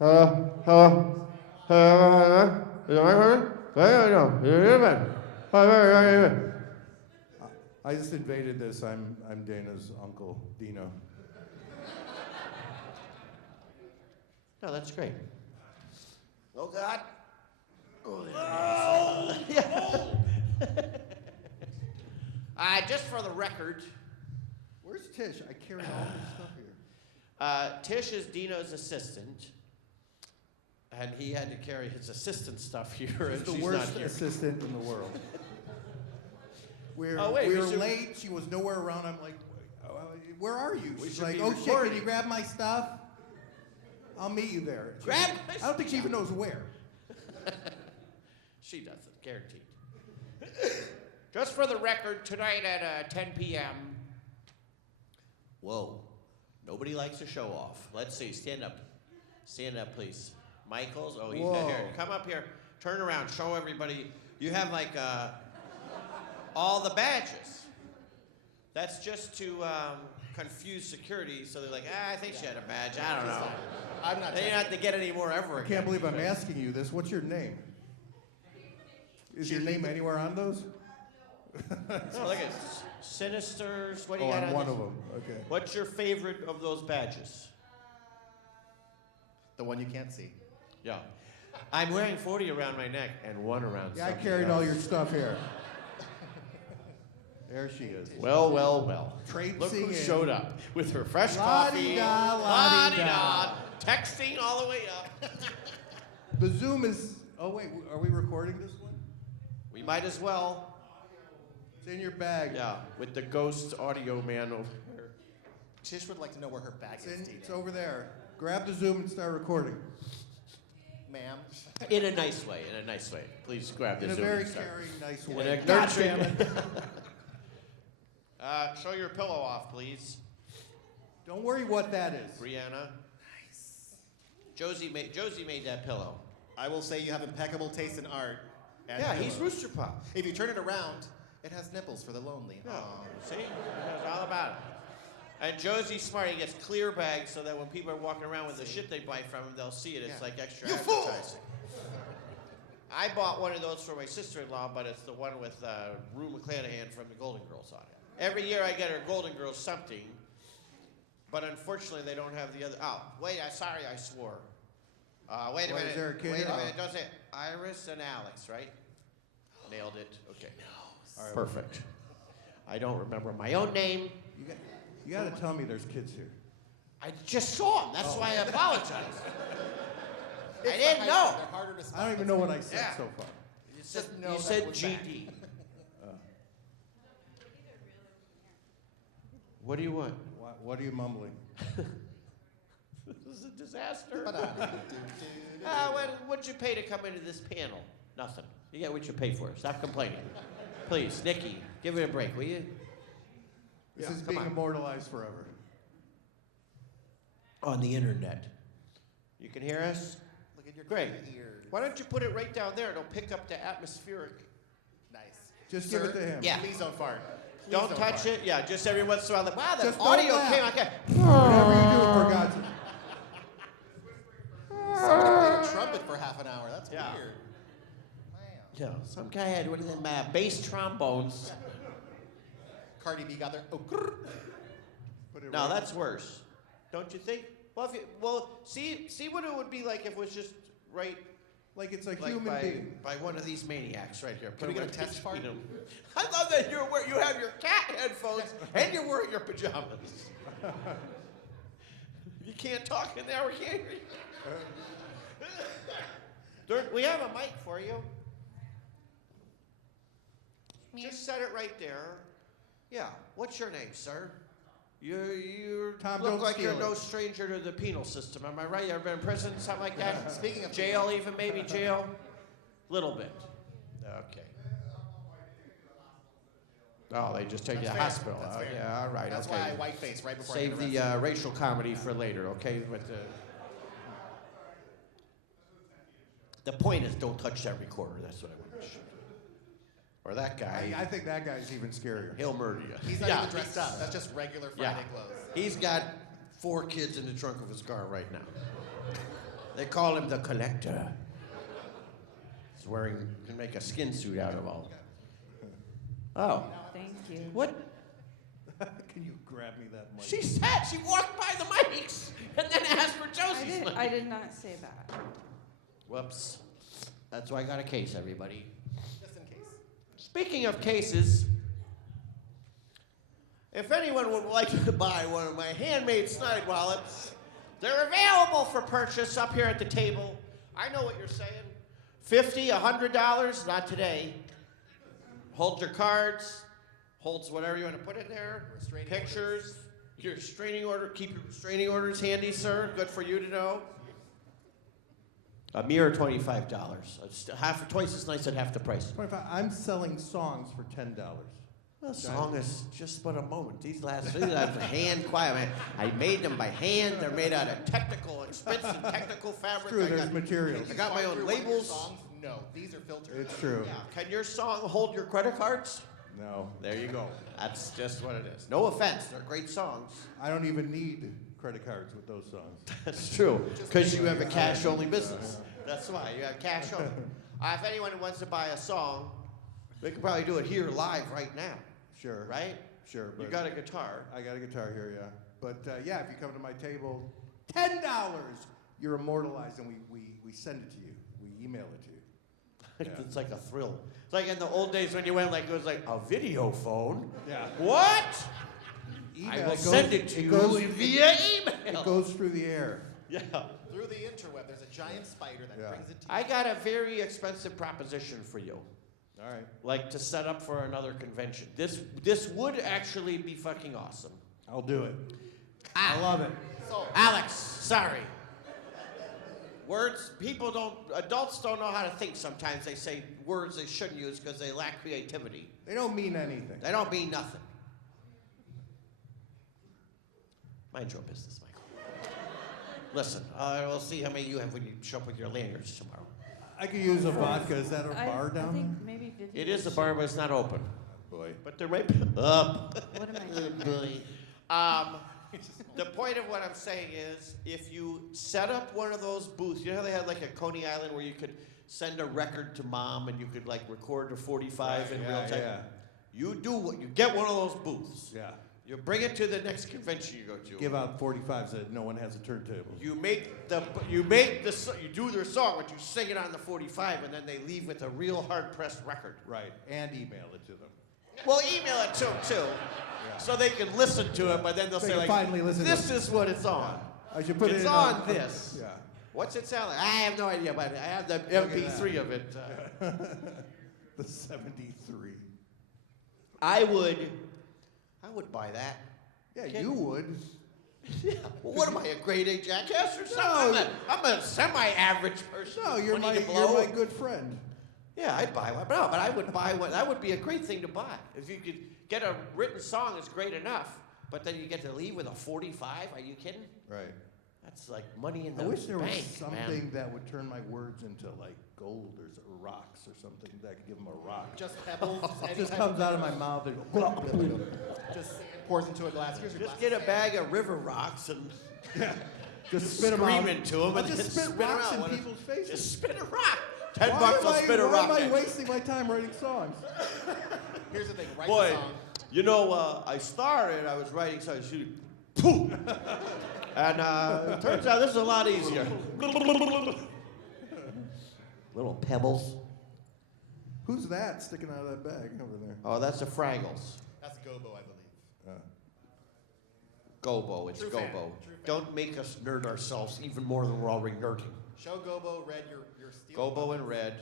Hello? Hello? Hello? Is it my turn? No. I just invaded this. I'm Dana's uncle, Dino. No, that's great. Oh, God. Oh, just for the record, Where's Tish? I carry all this stuff here. Tish is Dino's assistant, and he had to carry his assistant stuff here, She's and the she's worst not here. assistant in the world. We Oh, wait, were we should- late. She was nowhere around. I'm like, where are you? We She's should like, be oh shit, recording. can you grab my stuff? I'll meet you there. Grab my I don't think she even knows where. She doesn't, guaranteed. Just for the record, tonight at 10 p.m. Whoa, nobody likes to show off. Let's see, stand up. Stand up, please. Michaels, oh, he's not here. Come up here, turn around, show everybody. You have like all the badges. That's just to confuse security, so they're like, I think she had a badge, I don't know. I'm not. They didn't have to get any more ever I again. can't believe I'm asking you this. What's your name? Is your name anywhere on those? Oh, look at Sinisters. What do you Oh, got on on one this? of them. Okay. What's your favorite of those badges? The one you can't see. Yeah. I'm wearing 40 around my neck and one around Yeah, I somebody carried else. all your stuff here. There she is. Well, well, well. Traipsing Look who in. showed up with her fresh coffee. La-di-da, la-di-da. La-di-da, texting all the way up. The Zoom is. Oh wait, are we recording this one? We might as well. It's in your bag. Yeah, with the ghost audio man over here. Tish would like to know where her bag is, Dina. It's over there. Grab the Zoom and start recording. Ma'am. In a nice way, in a nice way. Please grab In this. a very caring, nice In way. a God nurturing- damn it. Show your pillow off, please. Don't worry what that is. Brianna. Nice. Josie made that pillow. I will say you have impeccable taste in art. and Yeah, he's pillows. Rooster Pop. If you turn it around, it has nipples for the lonely. Yeah. Aw. See? That's all about it. And Josie's smart. He gets clear bags so that when people are walking around with the shit they buy from him, they'll see it. It's Yeah. like extra You fool! advertising. I bought one of those for my sister-in-law, but it's the one with Rue McClanahan from the Golden Girls on it. Every year I get her Golden Girls something, but unfortunately they don't have the other. Oh, wait, sorry I swore. Wait a What, minute. is there a kid Wait here? a minute. Oh. Don't say it. Iris and Alex, right? Nailed it. Okay. All right, Perfect. I don't remember my own name. You got to tell me there's kids here. I just saw him. That's why I apologize. I It's didn't the know. height, they're harder to spot. I don't even know what I said Yeah. so far. You said, Just know you that said was back. GD. What do you want? What are you mumbling? This is a disaster. Ba-da-doo-doo-doo-doo. What'd you pay to come into this panel? Nothing. You get what you pay for. Stop complaining. Please, Nikki, give it a break, will you? This Yeah, is come being on. immortalized forever. On the internet. You can hear us? Look at your Great. ears. Why don't you put it right down there? It'll pick up the atmospheric. Nice. Just Sir, give it to him. Yeah. Please don't fart. Please Don't touch fart. it. Yeah, just every once in a while. Like, wow, the Just don't audio laugh. came out. Okay. Whatever you do, for God's sake. Somebody played a trumpet for half an hour. That's Yeah. weird. Man. Yeah, some guy had one of them bass trombones. Cardi B got their. Oh, grrr. Put it No, right- that's worse. Don't you think? Well, see what it would be like if it was just right like it's a like human being. by one of these maniacs right here. Can we Put it get a right test between fart? them. I love that you have your cat headphones and you're wearing your pajamas. You can't talk in there. We can't hear you. We have a mic for you. Just set it right there. Yeah. What's your name, sir? You Tom, look don't like you're steal no it. stranger to the penal system. Am I right? You ever been in prison, something like that? Speaking of jail, even maybe jail. Little bit. Okay. Oh, they just take you to the That's fair. hospital. That's Oh, fair. yeah, all right. That's okay. why I white face right before I Save get the arrested. racial comedy for later, okay? But the point is, don't touch that recorder. That's what I want to show you. Or that guy. I think that guy's even scarier. He'll murder you. He's not Yeah, even dressed up. That's just regular Yeah. Friday clothes. He's got 4 kids in the trunk of his car right now. They call him the collector. He's wearing, can make a skin suit out of all. Oh, Thank you. what? Can you grab me that mic? She said she walked by the mics and then asked for Josie's mic. I did not say that. Whoops. That's why I got a case, everybody. Just in case. Speaking of cases, if anyone would like to buy one of my handmade Snyder wallets, they're available for purchase up here at the table. I know what you're saying. $50, $100, not today. Holds your cards, holds whatever you want to put in there. Restraining Pictures. Your restraining order. Keep your restraining orders handy, sir. Good for you to know. A mere $25. It's twice as nice at half the price. 25. I'm selling songs for $10. The song is just but a moment. These are hand quiet. Man. I made them by hand. They're made out of technical, expensive technical fabric. True, there's materials. I got my own Through one of your labels. songs? No, these are filtered. It's true. Yeah. Can your song hold your credit cards? No. There you go. That's just what it is. No offense. They're great songs. I don't even need credit cards with those songs. That's true. Because you have a cash-only business. That's why. You have cash only. If anyone wants to buy a song, we could probably do it here live right now. Sure. Right? Sure. You But got a guitar. I got a guitar here, yeah. But yeah, if you come to my table, $10, you're immortalized, and we send it to you. We email it to you. Yeah. It's like a thrill. It's like in the old days when you went like, it was like a video phone. Yeah. What? Email, I will it goes- send it to you via email. It goes through the air. Yeah. Through the interweb, there's a giant spider that Yeah. brings it to you. I got a very expensive proposition for you. All right. Like to set up for another convention. This would actually be fucking awesome. I'll do it. I love it. So, Alex, sorry. Words, adults don't know how to think sometimes. They say words they shouldn't use because they lack creativity. They don't mean anything. They don't mean nothing. Mind your business, Michael. Listen, we'll see how many you have when you show up with your lanyards tomorrow. I could use a vodka. Is that a bar I down think there? maybe Vivian It is a should- bar, but it's not open. Boy. But there might be up. What am I doing? The point of what I'm saying is, if you set up one of those booths, you know how they had like a Coney Island where you could send a record to mom and you could like record a 45 in real time. Yeah. You get one of those booths. Yeah. You bring it to the next convention you go to. Give out 45s that no one has a turntable. You do their song, but you sing it on the 45, and then they leave with a real hard-pressed record. Right. And email it to them. Well, email it to them too, so they can listen to it. But then they'll They say can like, finally listen to "This it." is what it's on." I should put it It's in on this. Yeah. What's it sound like? I have no idea, but I have the Look at MP3 of it. The 73. I would buy that. Yeah, Can- you would. Yeah. Well, what am I, a grade A jackass or something? No. I'm a semi-average person. No, you're Money my, to blow. you're my good friend. Yeah, I'd buy one. No, but I would buy one. That would be a great thing to buy. If you could get a written song, it's great enough. But then you get to leave with a 45. Are you kidding? Right. That's like money in the I wish there was bank, something man. that would turn my words into like gold or rocks or something that could give them a rock. just pebbles. It any just type comes out of my mouth and go. Just pours into a glass. Here's your Just glass. get a bag of river rocks and Just spit them out. scream into them I'll and then just spit spin rocks around. in What if- people's faces. Just spin a rock. $10 Why bucks, am I'll I- spin a why rock. am I at you. wasting my time writing songs? Here's the thing. Write Boy, the song. you know, I started, I was writing songs, shooting, poof. And it turns out this is a lot easier. Little pebbles. Who's that sticking out of that bag over there? Oh, that's the Fraggles. That's Gobo, I believe. Gobo, it's True Gobo. fan, true fan. Don't make us nerd ourselves even more than we're already nerding. Show Gobo red your steel. Gobo in red.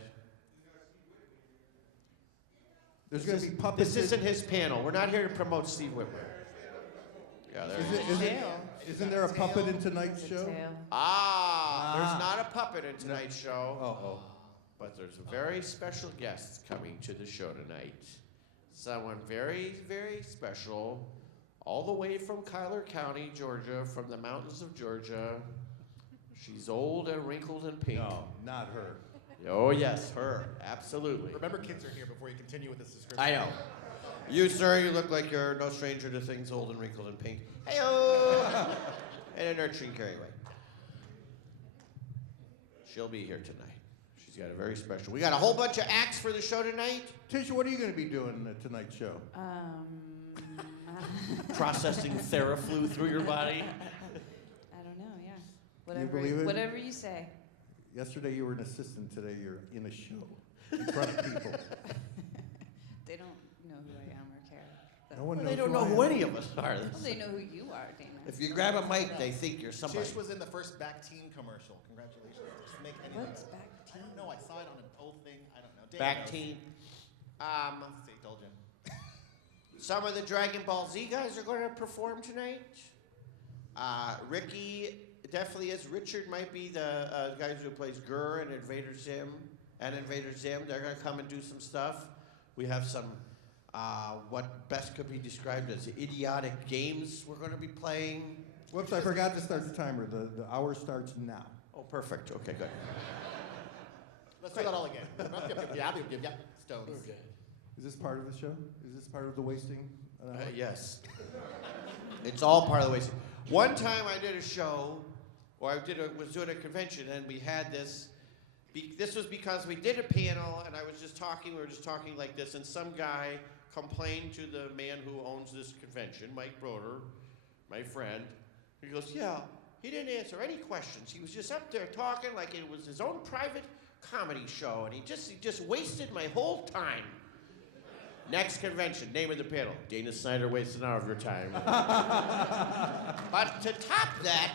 There's going to be puppets. This isn't his panel. We're not here to promote Steve Whitmer. Yeah, there. Isn't there a puppet in tonight's The show? tail. There's not a puppet in tonight's show. Oh. But there's a very special guest coming to the show tonight. Someone very, very special, all the way from Cuyler County, Georgia, from the mountains of Georgia. She's old and wrinkled and pink. No, not her. Oh, yes, her. Absolutely. Remember, kids are here before you continue with this description. I know. You, sir, you look like you're no stranger to things old and wrinkled and pink. Hey-oh! And a nurturing carry away. She'll be here tonight. She's got a very special. We got a whole bunch of acts for the show tonight. Tisha, what are you going to be doing at tonight's show? Processing Theraflu through your body. I don't know. Yeah. You believe it? Whatever you say. Yesterday you were an assistant. Today you're in a show in front of people. They don't know who I am or care. No one Well, knows they don't who know I who am. any of us are. Well, they know who you are, Dana. If you grab a mic, they think you're somebody. Tish was in the first Bactine commercial. Congratulations. Just make anything. What's I Bactine? don't know. I saw it on an old thing. I don't know. Dana Back knows. team. See, told you. Some of the Dragon Ball Z guys are going to perform tonight. Ricky definitely is. Richard might be the guys who plays Gur and Invader Zim. They're going to come and do some stuff. We have some what best could be described as idiotic games we're going to be playing. Whoops, I forgot to start the timer. The hour starts now. Oh, perfect. Okay, good. Let's do that all again. Stones. Is this part of the show? Is this part of the wasting? Yes. It's all part of the way. One time I did a show, or was doing a convention, and we had this. This was because we did a panel, and we were just talking like this, and some guy complained to the man who owns this convention, Mike Broder, my friend. He goes, yeah, he didn't answer any questions. He was just up there talking like it was his own private comedy show, and he just wasted my whole time. Next convention, name of the panel, Dana Snyder wastes an hour of your time. But to top that,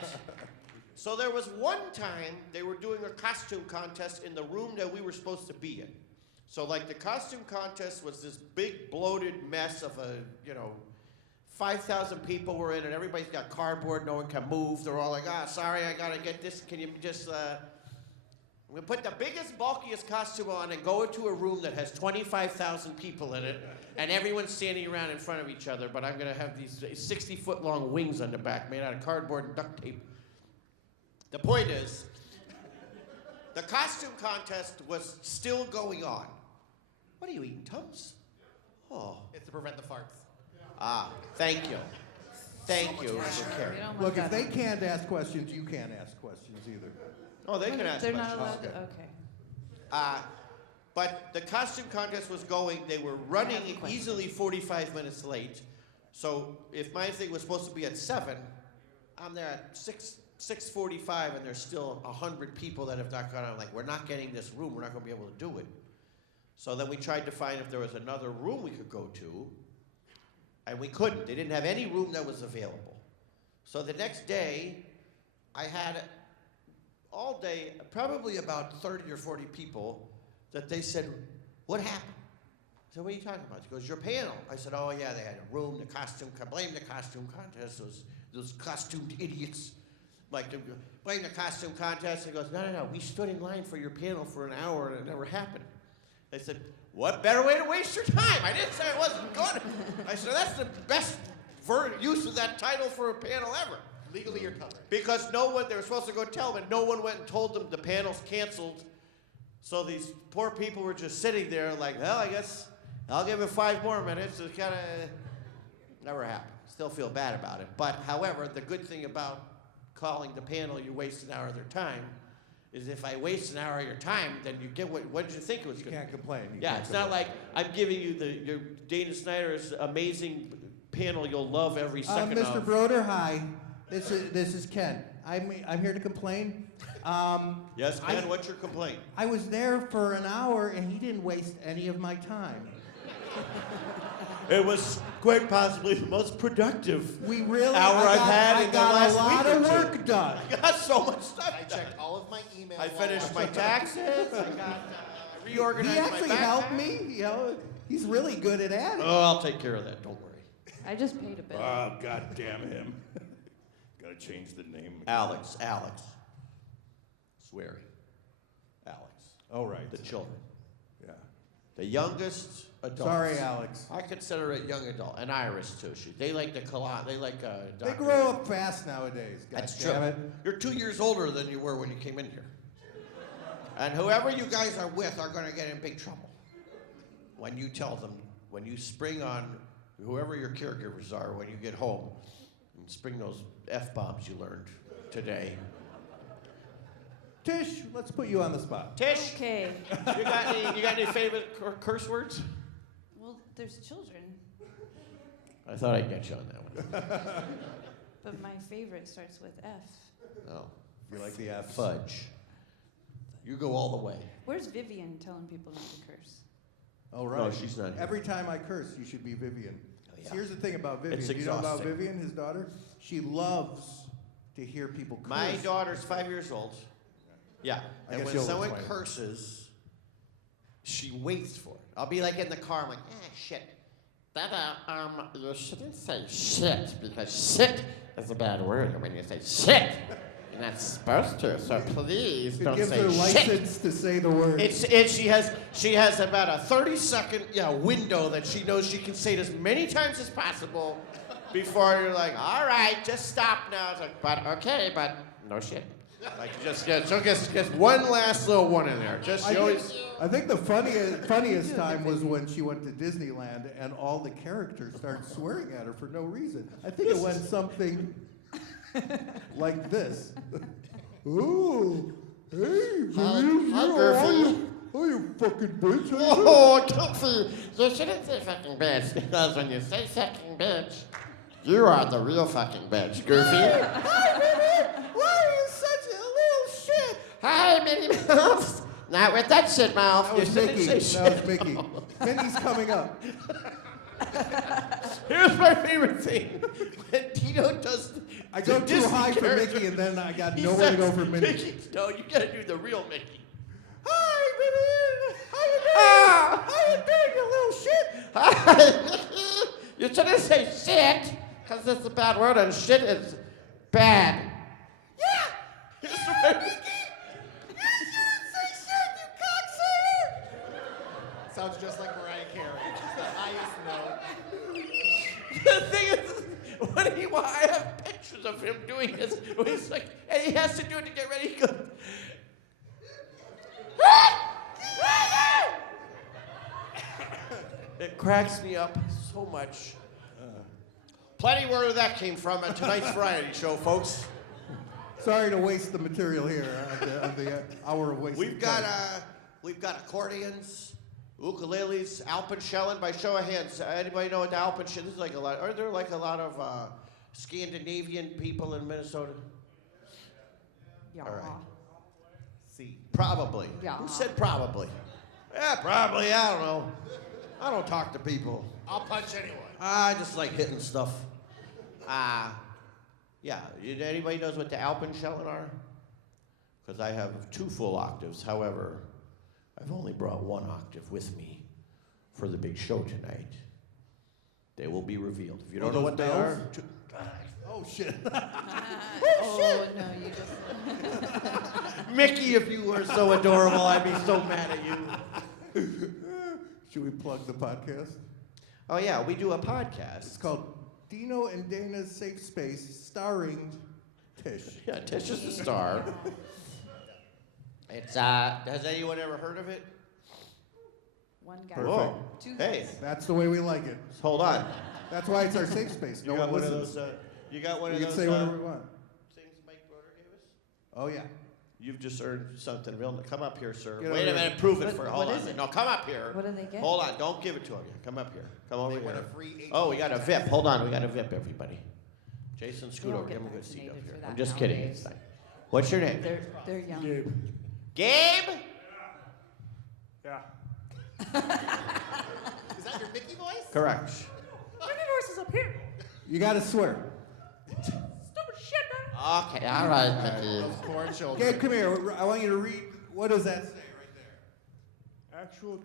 so there was one time they were doing a costume contest in the room that we were supposed to be in. So like the costume contest was this big bloated mess of 5,000 people were in it. Everybody's got cardboard, no one can move. They're all like, sorry, I gotta get this. Can you just, we put the biggest, bulkiest costume on and go into a room that has 25,000 people in it, and everyone's standing around in front of each other, but I'm gonna have these 60-foot long wings on the back made out of cardboard and duct tape. The point is, the costume contest was still going on. What are you eating, Tums? Oh. It's to prevent the farts. Thank you. Thank you for caring. We don't want Look, if that. they can't ask questions, you can't ask questions either. Oh, they can ask They're questions. not allowed to. Okay. But the costume contest was going. They were running I have a question. easily 45 minutes late. So if my thing was supposed to be at 7, I'm there at 6:45, and there's still 100 people that have not gone on. Like, we're not getting this room. We're not going to be able to do it. So then we tried to find if there was another room we could go to, and we couldn't. They didn't have any room that was available. So the next day, I had all day, probably about 30 or 40 people that they said, what happened? I said, what are you talking about? He goes, your panel. I said, oh yeah, they had a room, blame the costume contest, those costumed idiots. Like, blame the costume contest. He goes, no, we stood in line for your panel for an hour and it never happened. I said, what better way to waste your time? I didn't say it wasn't good. I said, that's the best use of that title for a panel ever. Legally, you're covered. Because no one, they were supposed to go tell them, and no one went and told them the panel's canceled. So these poor people were just sitting there like, well, I guess I'll give it 5 more minutes. It kind of never happened. Still feel bad about it. But however, the good thing about calling the panel you waste an hour of their time is if I waste an hour of your time, then you get what did you think it was You going to can't complain. You Yeah, can't it's not complain. like I'm giving you your Dana Snyder's amazing panel you'll love every second Mr. of. Broder, hi. This is Ken. I'm here to complain. Yes, Ken, what's your complaint? I was there for an hour and he didn't waste any of my time. It was quite possibly the most productive We really hour I've had I in the got last a lot week or of two. work done. I got so much stuff I done. checked all of my emails. I while finished my watching. taxes. I got He reorganized actually my backpack. helped me. You know, he's really good at it. Oh, I'll take care of that. Don't worry. I just paid a bill. Oh, God damn him. Gotta change the name. Alex. Sweary. Alex. Oh, right. The children. Yeah. The youngest adults. Sorry, Alex. I consider it young adult. And Iris too. They like the They like. They Dr. grow up fast nowadays. That's God damn true. it. You're 2 years older than you were when you came in here. And whoever you guys are with are going to get in big trouble when you tell them, when you spring on whoever your caregivers are when you get home, and spring those F-bombs you learned today. Tish, let's put you on the spot. Tish, Okay. you got any favorite curse words? Well, there's children, I thought I'd get you on that one. but my favorite starts with F. Oh, You like the F? fudge. You go all the way. Where's Vivian telling people not to curse? Oh, right. No, she's not here. Every time I curse, you should be Vivian. Oh, yeah. Here's the thing about Vivian. It's Do you know about exhausting. Vivian, his daughter? She loves to hear people curse. My daughter's 5 years old. Yeah, I and guess when you'll someone explain. curses, she waits for it. I'll be like in the car, I'm like, shit. You shouldn't say shit because shit is a bad word. When you say shit, you're not supposed to. So please It don't gives say her shit. license to say the word. She has about a 30-second window that she knows she can say it as many times as possible before you're like, all right, just stop now. It's like, but okay, but no shit. Like she'll get one last little one in there. I think the funniest time was when she went to Disneyland and all the characters started swearing at her for no reason. I think it went something like this. Ooh, hey, Hi, you Goofy. Oh, you fucking bitch. Oh, Goofy, you shouldn't say fucking bitch because when you say fucking bitch, you are the real fucking bitch, Goofy. Hi, Vivian. Why are you such a little shit? Hi, Minnie Mouse. Not with that shit mouth. That You was shouldn't Mickey. say That shit. was Mickey. Minnie's coming up. Here's my favorite thing. When Tito does I go the too Disney high for character, Mickey, and then I got he nowhere to go says, for Minnie. Mickey, no, you gotta do the real Mickey. Hi, Vivian. How you doing? How you doing, you little shit? Hi, Mickey. You shouldn't say shit because it's a bad word and shit is bad. Here's my favorite. Sounds just like Mariah Carey. It's the highest note. The thing is, I have pictures of him doing this. Where he's like, and he has to do it to get ready. He goes, it cracks me up so much. Plenty where that came from at tonight's variety show, folks. Sorry to waste the material here on the hour of wasted We've got time. accordions, ukuleles, alpenschellen. By show of hands, anybody know what the alpenschellen? This is like a lot. Are there like a lot of Scandinavian people in Minnesota? Yeah. All right. C. Probably. Yeah. Who said probably? Yeah, probably. I don't know. I don't talk to people. I'll punch anyone. I just like hitting stuff. Yeah. Anybody knows what the alpenschellen are? Because I have 2 full octaves. However, I've only brought 1 octave with me for the big show tonight. They will be revealed. If you don't know those what they bells? are, Oh, shit. Oh, no, you just. Mickey, if you were so adorable, I'd be so mad at you. Should we plug the podcast? Oh yeah, we do a podcast. It's called Dino and Dana's Safe Space, starring Tish. Yeah, Tish is the star. It's has anyone ever heard of it? One guy. Perfect. Whoa. 2 Hey, guys. That's the way we like it. hold on. That's why it's our safe space. No You got one one of listens. those. You got one We of can those say whatever we want. things Mike Broder gave us. Oh, yeah. You've just earned something real. Come up here, sir. Get Wait over a here. minute. Prove it What- for. what Hold on. is it? No, come up here. What do they get? Hold on. Don't give it to him yet. Come up here. Come over They here. win a free Oh, we got a VIP. Hold on. We got a VIP, everybody. Jason, scoot don't over. get Give him a good seat up vaccinated here. for I'm that just kidding. nowadays. It's fine. What's your name? They're young. Gabe. Yeah. Is that your Mickey voice? Correct. You got to swear. Okay. All right, Mickey. Those corn children. Gabe, come here. I want you to read. What does that say right there? Actual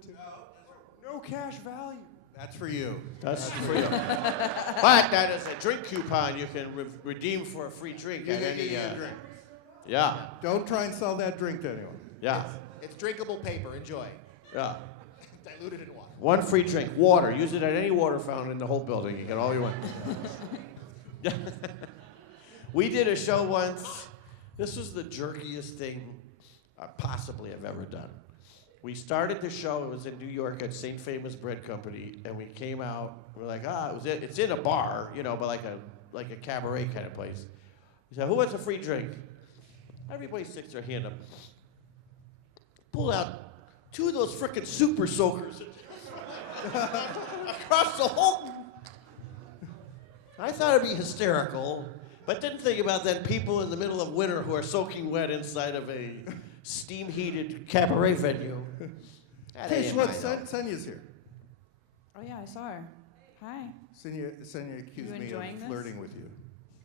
no cash value. That's for you. That's for you. But that is a drink coupon you can redeem for a free drink You at can any. get a drink. Yeah. Don't try and sell that drink to anyone. Yeah. It's drinkable paper. Enjoy. Yeah. Diluted in water. One free drink, water. Use it at any water fountain in the whole building. You get all you want. We did a show once. This was the jerkiest thing I possibly have ever done. We started the show. It was in New York at St. Famous Bread Company, and we came out. We're like, it's in a bar, but like a cabaret kind of place. We said, who wants a free drink? Everybody sticks their hand up. Pull out 2 of those frickin' super soakers across the whole. I thought it'd be hysterical, but didn't think about then people in the middle of winter who are soaking wet inside of a steam-heated cabaret venue. That Tish, ain't look, mine, though. Sonia's here. Oh yeah, I saw her. Hi. Sonia accused me of enjoying this? flirting with you.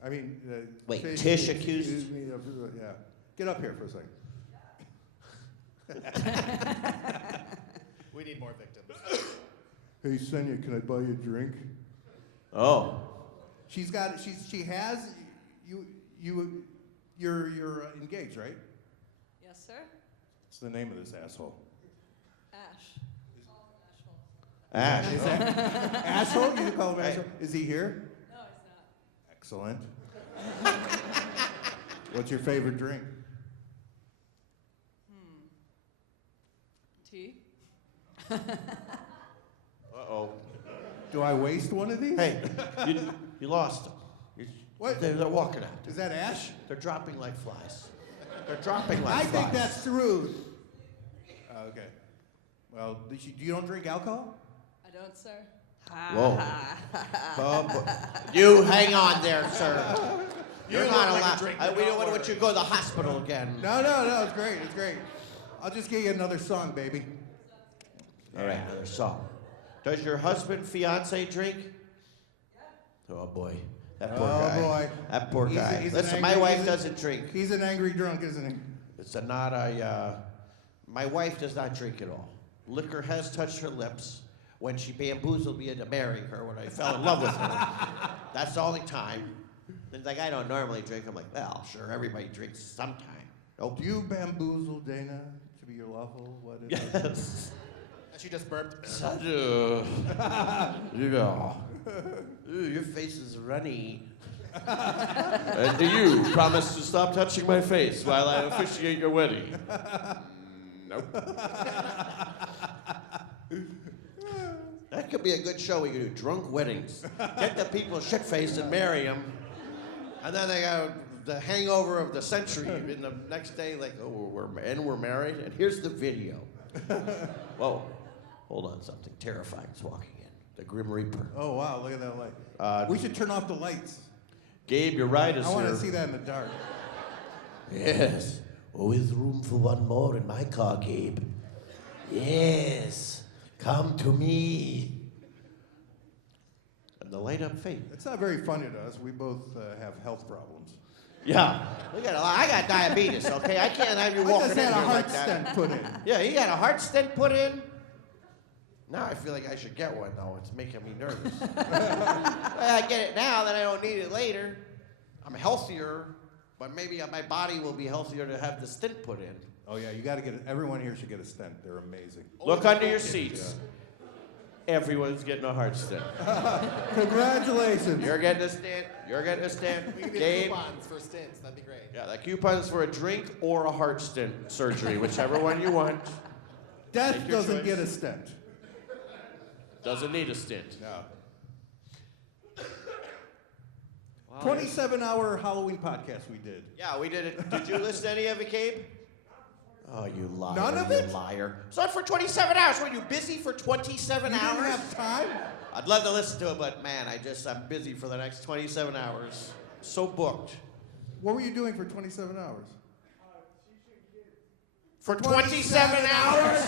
I mean, Wait, Tish accused- me of, yeah. Get up here for a second. We need more victims. Hey, Sonia, can I buy you a drink? Oh. She has, you're engaged, right? Yes, sir. What's the name of this asshole? Ash. Ash. Is that asshole? You call him Hey. asshole? Is he here? No, it's not. Excellent. What's your favorite drink? Tea. Uh-oh. Do I waste one of these? Hey, you lost them. What? They're walking out. Is that Ash? They're dropping like flies. They're dropping like I flies. think that's rude. Okay. Well, you don't drink alcohol? I don't, sir. Whoa. You hang on there, sir. You're look not like a allowed. drink We don't without want you to go to the hospital again. No, it's great, it's great. I'll just get you another song, baby. All right, another song. Does your husband, fiance drink? Oh boy, that poor guy. Oh, boy. That poor He's a- guy. he's an Listen, my angry- wife he's a- doesn't drink. He's an angry drunk, isn't he? It's not a. My wife does not drink at all. Liquor has touched her lips when she bamboozled me into marrying her when I fell in love with her. That's the only time. It's like, I don't normally drink. I'm like, well, sure, everybody drinks sometime. Nope. Do you bamboozle Dana to be your lawful? What is it? Yes. And she just burped. Your face is runny. And do you promise to stop touching my face while I officiate your wedding? Nope. That could be a good show. We could do drunk weddings. Get the people shit-faced and marry them. And then they got the hangover of the century. In the next day, like, oh, we're married. And here's the video. Whoa. Hold on, something terrifying is walking in. The Grim Reaper. Oh, wow, look at that light. We should turn off the lights. Gabe, your ride is I want here. to see that in the dark. Yes. Always room for one more in my car, Gabe. Yes. Come to me. And the light up fade. It's not very funny to us. We both have health problems. Yeah. I got diabetes, okay? I can't have you I walking just in had a here heart like that. stent put in. Yeah, you got a heart stent put in? Now I feel like I should get one, though. It's making me nervous. I get it now, then I don't need it later. I'm healthier, but maybe my body will be healthier to have the stent put in. Oh yeah, you got to get it. Everyone here should get a stent. They're amazing. Look under your seats. Everyone's getting a heart stent. Congratulations. You're getting a stent. You're getting a stent. We can get Gabe. coupons for stints. That'd be great. Yeah, the coupons for a drink or a heart stent surgery, whichever one you want. Death Make your doesn't choice. get a stent. Doesn't need a stint. No. Wow, 27-hour Halloween podcast we did. Yeah, we did it. Did you listen to any of it, Gabe? Oh, you liar. None of you it? liar. So for 27 hours. Were you busy for 27 You hours? didn't have time? I'd love to listen to it, but man, I'm busy for the next 27 hours. So booked. What were you doing for 27 hours? For 27 hours?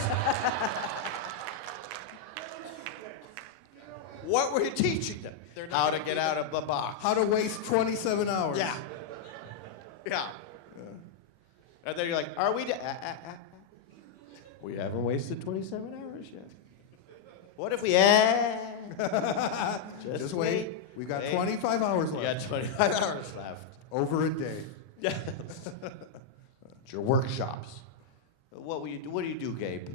What were you teaching them? They're not How to gonna get do out that. of the box. How to waste 27 hours. Yeah. Yeah. And then you're like, are we? We haven't wasted 27 hours yet. What if we? Just wait. We've got Wait. 25 hours You left. got 25 hours left. Over a day. Yes. It's your workshops. What do you do, Gabe?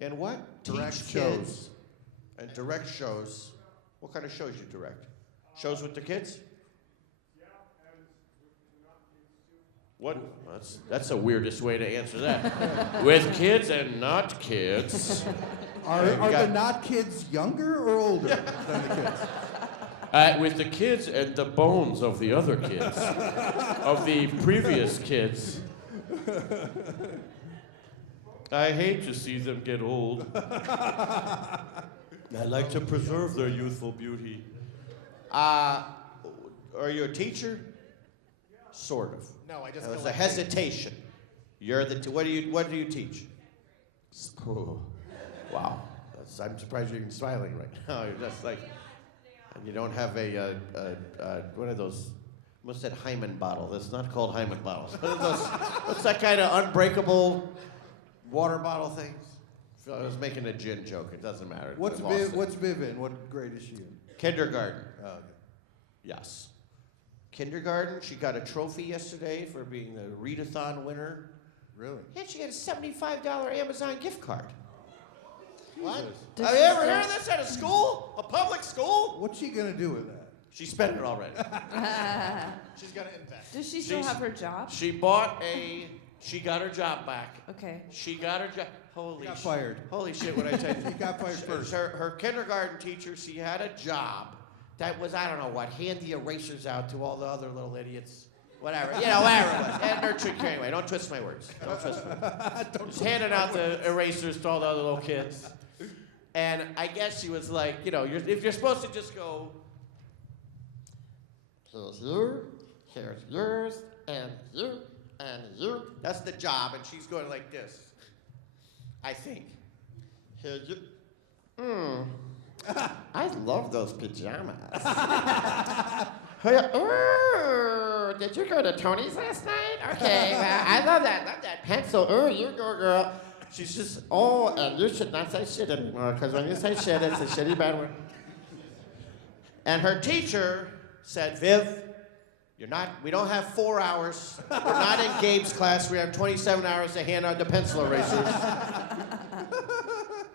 And what? Direct Teach shows. kids. And direct shows. What kind of shows you direct? Shows with the kids? What? That's the weirdest way to answer that. With kids and not kids. Are Hey, we the got- not kids younger or older than the kids? With the kids and the bones of the other kids, of the previous kids. I hate to see them get old. I like to preserve their youthful beauty. Are you a teacher? Sort of. No, I just There's a collect hesitation. You're the. What do you teach? Oh, wow. I'm surprised you're even smiling right now. You're just like, and you don't have a one of those. What's that Hyman bottle? That's not called Hyman bottles. What are those, what's that kind of unbreakable water bottle things? I was making a gin joke. It doesn't matter. What's I lost it. What's Viv in? What grade is she in? Kindergarten. Oh, okay. Yes. Kindergarten. She got a trophy yesterday for being the readathon winner. Really? And she got a $75 Amazon gift card. What? Does Have you she ever still- heard of this at a school? A public school? What's she gonna do with that? She spent it already. She's gonna invest. Does she still She's- have her job? She got her job back. Okay. She got her job. Holy Got shit. fired. Holy shit, what I tell you. She got fired first. Her kindergarten teacher, she had a job that was, I don't know what, hand the erasers out to all the other little idiots. Whatever. You know, whatever it was. And nurturing care anyway. Don't twist my words. Don't twist my words. Just handing out the erasers to all the other little kids. And I guess she was like, you know, if you're supposed to just go, Here's you, here's yours, and you, and you. that's the job, and she's going like this. I think. Here's you. I love those pajamas. Hey, ooh, did you go to Tony's last night? Okay, well, I love that pencil. Ooh, you go, girl. She's just, Oh, and you should not say shit anymore, because when you say shit, it's a shitty bad word. and her teacher said, Viv, we don't have 4 hours. We're not in Gabe's class. We have 27 hours to hand out the pencil erasers.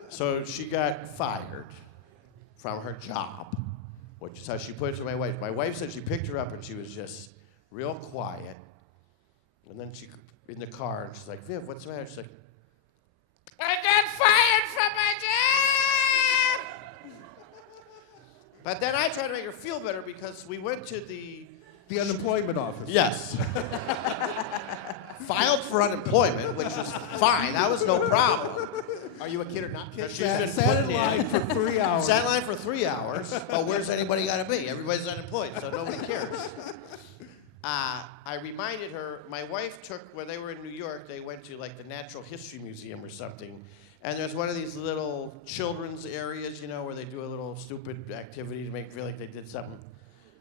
So she got fired from her job, which is how she put it to my wife. My wife said she picked her up and she was just real quiet. And then she, in the car, and she's like, Viv, what's the matter? She's like, I got fired from my job! But then I tried to make her feel better because we went to the The unemployment office. Yes. Filed for unemployment, which was fine. That was no problem. Are you a kid or not kid? She's been Sat in putting line in. for 3 hours. Sat in line for 3 hours. But where's anybody got to be? Everybody's unemployed, so nobody cares. I reminded her, my wife took, when they were in New York, they went to like the Natural History Museum or something. And there's one of these little children's areas, you know, where they do a little stupid activity to make feel like they did something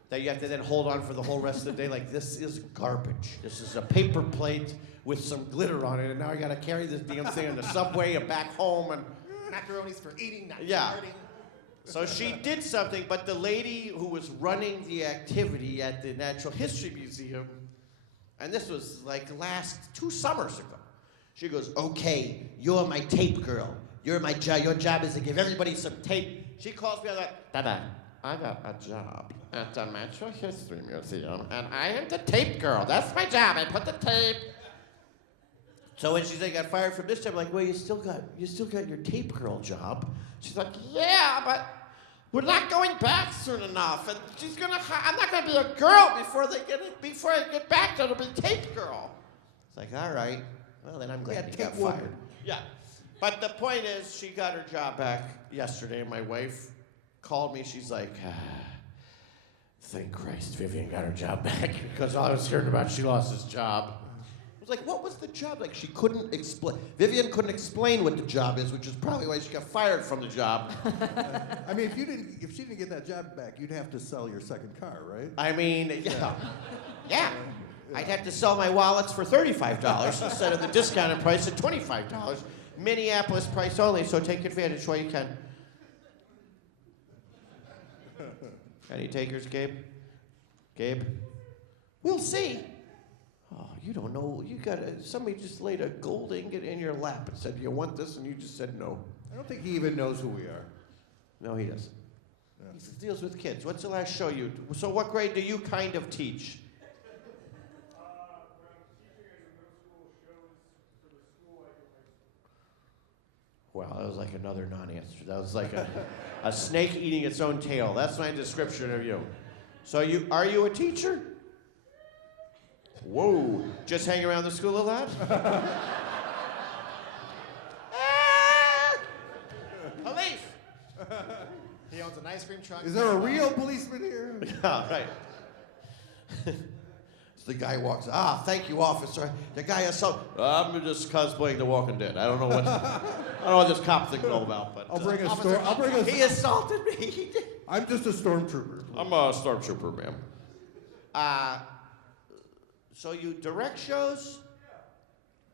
that you have to then hold on for the whole rest of the day. Like, this is garbage. This is a paper plate with some glitter on it, and now I gotta carry this damn thing in the subway and back home, and Macaroni's for eating, not Yeah. farting. so she did something, but the lady who was running the activity at the Natural History Museum, and this was like last 2 summers ago, she goes, okay, you're my tape girl. Your job is to give everybody some tape. She calls me, I'm like, Dada, I got a job at the Natural History Museum, and I am the tape girl. That's my job. I put the tape. so when she said got fired from this job, I'm like, well, you still got your tape girl job. She's like, yeah, but we're not going back soon enough, and she's gonna. I'm not gonna be a girl before I get back. It'll be tape girl. It's like, all right. Well, then I'm glad Yeah, you take got woman. fired. Yeah. But the point is, she got her job back yesterday, and my wife called me. She's like, thank Christ Vivian got her job back, because all I was hearing about, she lost his job. I was like, what was the job? Like, she couldn't explain. Vivian couldn't explain what the job is, which is probably why she got fired from the job. I mean, if she didn't get that job back, you'd have to sell your second car, right? I mean, yeah. Yeah. I'd have to sell my wallets for $35 instead of the discounted price at $25. Minneapolis price only, so take advantage while you can. Any takers, Gabe? Gabe? We'll see. Oh, you don't know. Somebody just laid a gold ingot in your lap and said, do you want this? And you just said no. I don't think he even knows who we are. No, he doesn't. Yeah. He deals with kids. What's the last show you? So what grade do you kind of teach? Wow, that was like another non-answer. That was like a snake eating its own tail. That's my description of you. So are you a teacher? Whoa, just hang around the school a lot? Police! He owns an ice cream truck. Is there a real policeman here? Yeah, right. So the guy walks, thank you, officer. The guy I'm just cosplaying The Walking Dead. I don't know what this cop thing's all about, but he assaulted me. I'm just a stormtrooper. I'm a stormtrooper, ma'am. So you direct shows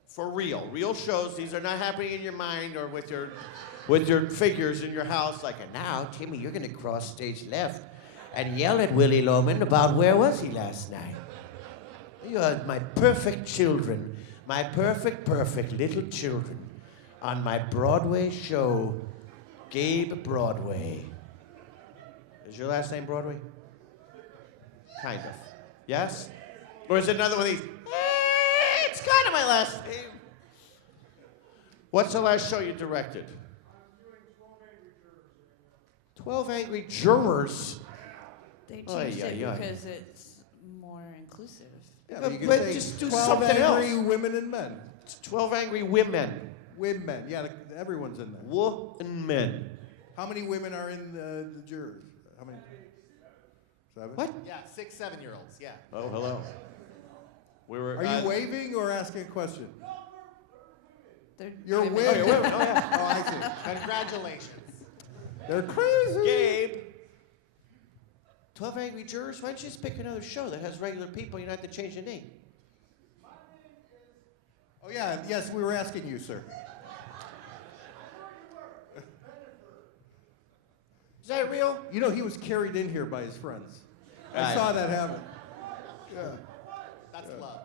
for real shows. These are not happening in your mind or with your figures in your house. Like, and now, Timmy, you're gonna cross stage left and yell at Willie Loman about where was he last night. You are my perfect children, my perfect little children on my Broadway show, Gabe Broadway. Is your last name Broadway? Kind of. Yes? Or is it another one of these? It's kind of my last name. What's the last show you directed? I'm doing 12 Angry Jurors. They Ay, changed it ay, ay. because it's more inclusive. Yeah, But you can but say just do 12 something angry else. women and men. It's 12 Angry Women. Women, yeah, everyone's in there. Women. How many women are in the jurors? How many? 7? What? Yeah, 6, 7-year-olds. Yeah. Oh, hello. We were. Are you waving or asking a question? They're You're women. waving. Oh, yeah. Oh, I see. Congratulations. They're crazy. Gabe. 12 Angry Jurors? Why don't you just pick another show that has regular people? You don't have to change the name. Oh yeah, yes, we were asking you, sir. Is that real? You know, he was carried in here by his friends. I Right. saw that happen. Yeah. That's love.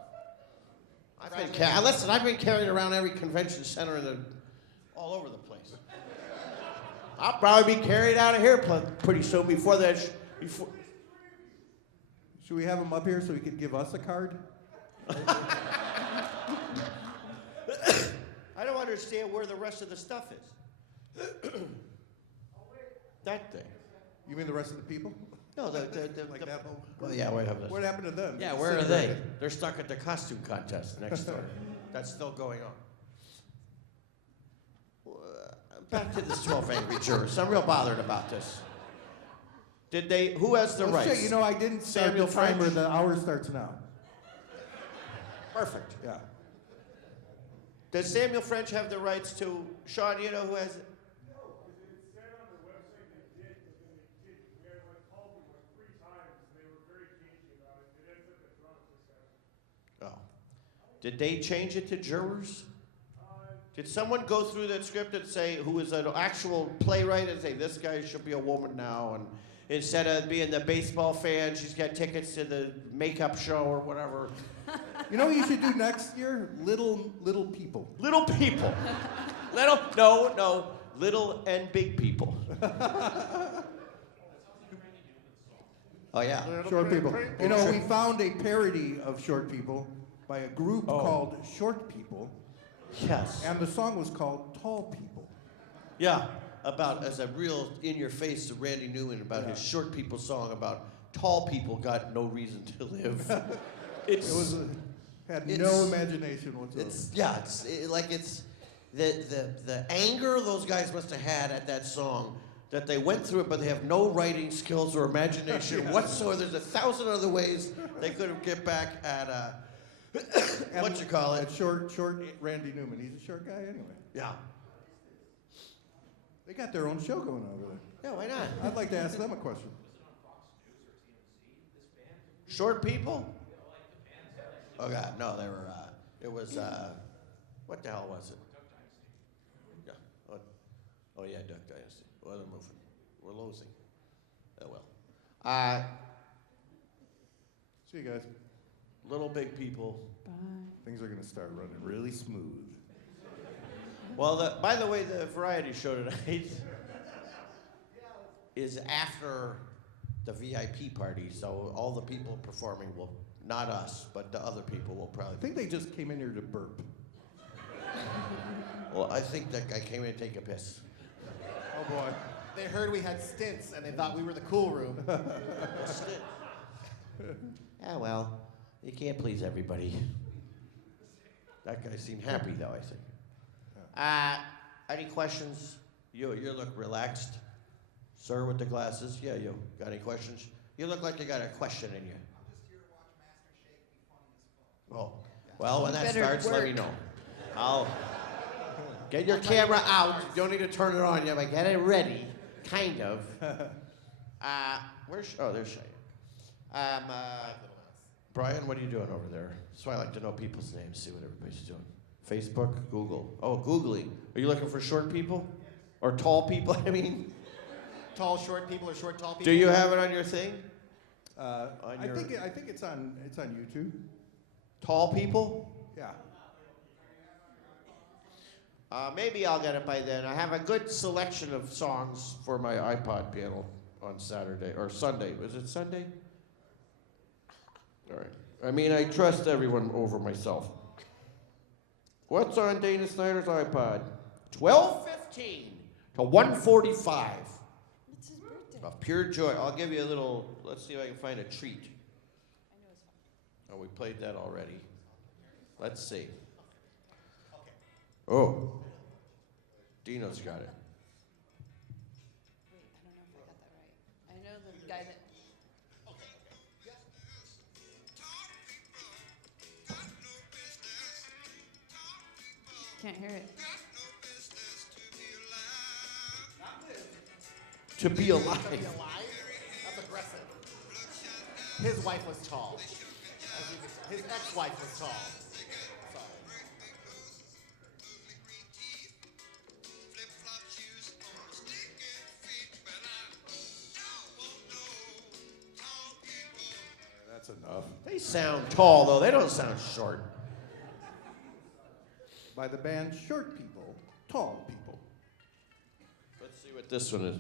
Listen, I've been carried around every convention center all over the place. I'll probably be carried out of here pretty soon before that. Should we have him up here so he could give us a card? I don't understand where the rest of the stuff is. That thing. You mean the rest of the people? No, the Like that whole. Well, yeah, wait, have this. What happened to them? Yeah, where are they? They're stuck at the costume contest next door. That's still going on. Back to this 12 Angry Jurors. I'm real bothered about this. Who has the Oh, rights? shit, you know, I didn't start Samuel the timer. French? The hour starts now. Perfect. Yeah. Does Samuel French have the rights to, Sean, you know who has it? Oh. Did they change it to jurors? Did someone go through that script and say, who is an actual playwright, and say, this guy should be a woman now, and instead of being the baseball fan, she's got tickets to the makeup show or whatever? You know what you should do next year? Little people. Little people. Little and big people. Oh, yeah. Short people. You know, we found a parody of Short People by a group called Short People, Yes. and the song was called Tall People. Yeah, as a real in-your-face to Randy Newman about his short people song about tall people got no reason to live. Had no imagination whatsoever. It's the anger those guys must have had at that song, that they went through it, but they have no writing skills or imagination whatsoever. There's 1,000 other ways they could have get back at what you call it? At short Randy Newman. He's a short guy anyway. Yeah. They got their own show going over there. Yeah, why not? I'd like to ask them a question. Short people? Oh God, no, they were. It was. What the hell was it? Yeah. Oh yeah, Duck Dynasty. Well, they're moving. We're losing. Oh well. See you guys. Little big people. Bye. Things are going to start running really smooth. Well, by the way, the variety show tonight is after the VIP party, so all the people performing will, not us, but the other people will I probably. think they just came in here to burp. Well, I think that guy came in to take a piss. Oh boy. They heard we had stints and they thought we were the cool room. Yeah, well, you can't please everybody. That guy seemed happy, though, I think. Any questions? You look relaxed. Sir with the glasses. Yeah, you. Got any questions? You look like you got a question in you. Oh, well, when that Better starts, let me work. know. I'll get your camera out. You don't need to turn it on yet, but get it ready, kind of. There's Shay. Brian, what are you doing over there? That's why I like to know people's names, see what everybody's doing. Facebook, Google. Oh, Googling. Are you looking for short people? Or tall people, I mean? Tall, short people or short, tall people? Do you have it on your thing? I think it's on YouTube. Tall people? Yeah. Maybe I'll get it by then. I have a good selection of songs for my iPod panel on Saturday, or Sunday. Was it Sunday? All right. I mean, I trust everyone over myself. What's on Dana Snyder's iPod? 12:15 to 1:45. It's his birthday. Of pure joy. I'll give you a little, let's see if I can find a treat. Oh, we played that already. Let's see. Oh. Dino's got it. Wait, I don't know if I got that right. I know the guy that. Can't hear it. To be alive. To be alive? That's aggressive. His wife was tall. His ex-wife was tall. Sorry. That's enough. They sound tall, though. They don't sound short. By the band Short People, Tall People. Let's see what this one is.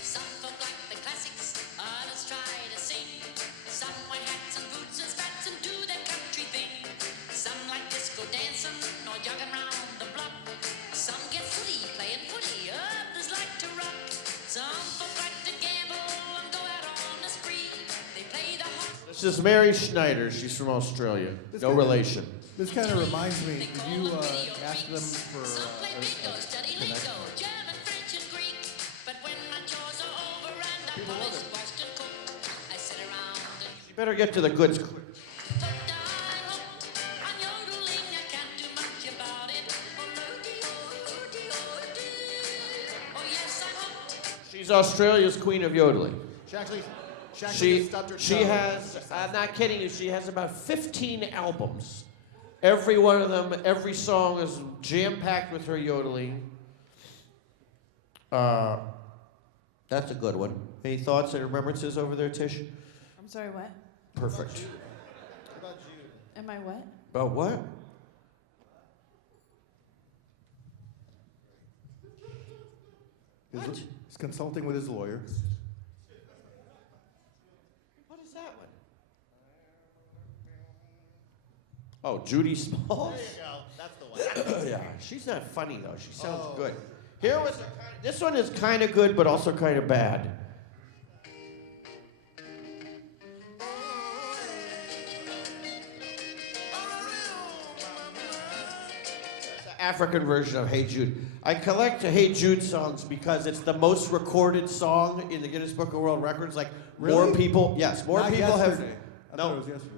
Some folk like the classics, others try to sing. Some wear hats and boots and spats and do their country thing. Some like disco dancing or jogging round the block. Some get footy playing footy, others like to rock. Some folk like to gamble and go out on the spree. They play the horse. This is Mary Snyder. She's from Australia. This No guy- relation. This kind of reminds me, did you ask them for Some play bingo, study lingo, connection? German, French, and Greek. But when my chores are over and I polish, washed, and cooked, I sit around and You better get to the goods. put dial I'm yodeling, I can't do much about it. Oh, yes, I'm hooked. She's Australia's queen of yodeling. She actually She stubbed her she toe. has. I'm not kidding you. She has about 15 albums. Every one of them, every song is jam-packed with her yodeling. That's a good one. Any thoughts and remembrances over there, Tish? I'm sorry, what? Perfect. What about Jude? Am I what? About what? What? He's consulting with his lawyer. What is that one? Oh, Judy Smalls. There you go. That's the one. Yeah, she's not funny though. She sounds Oh. good. Here was this one is kind of good, but also kind of bad. The African version of Hey Jude. I collect Hey Jude songs because it's the most recorded song in the Guinness Book of World Records. Like more Really? people, yes, more Not people have. yesterday. I thought it was yesterday.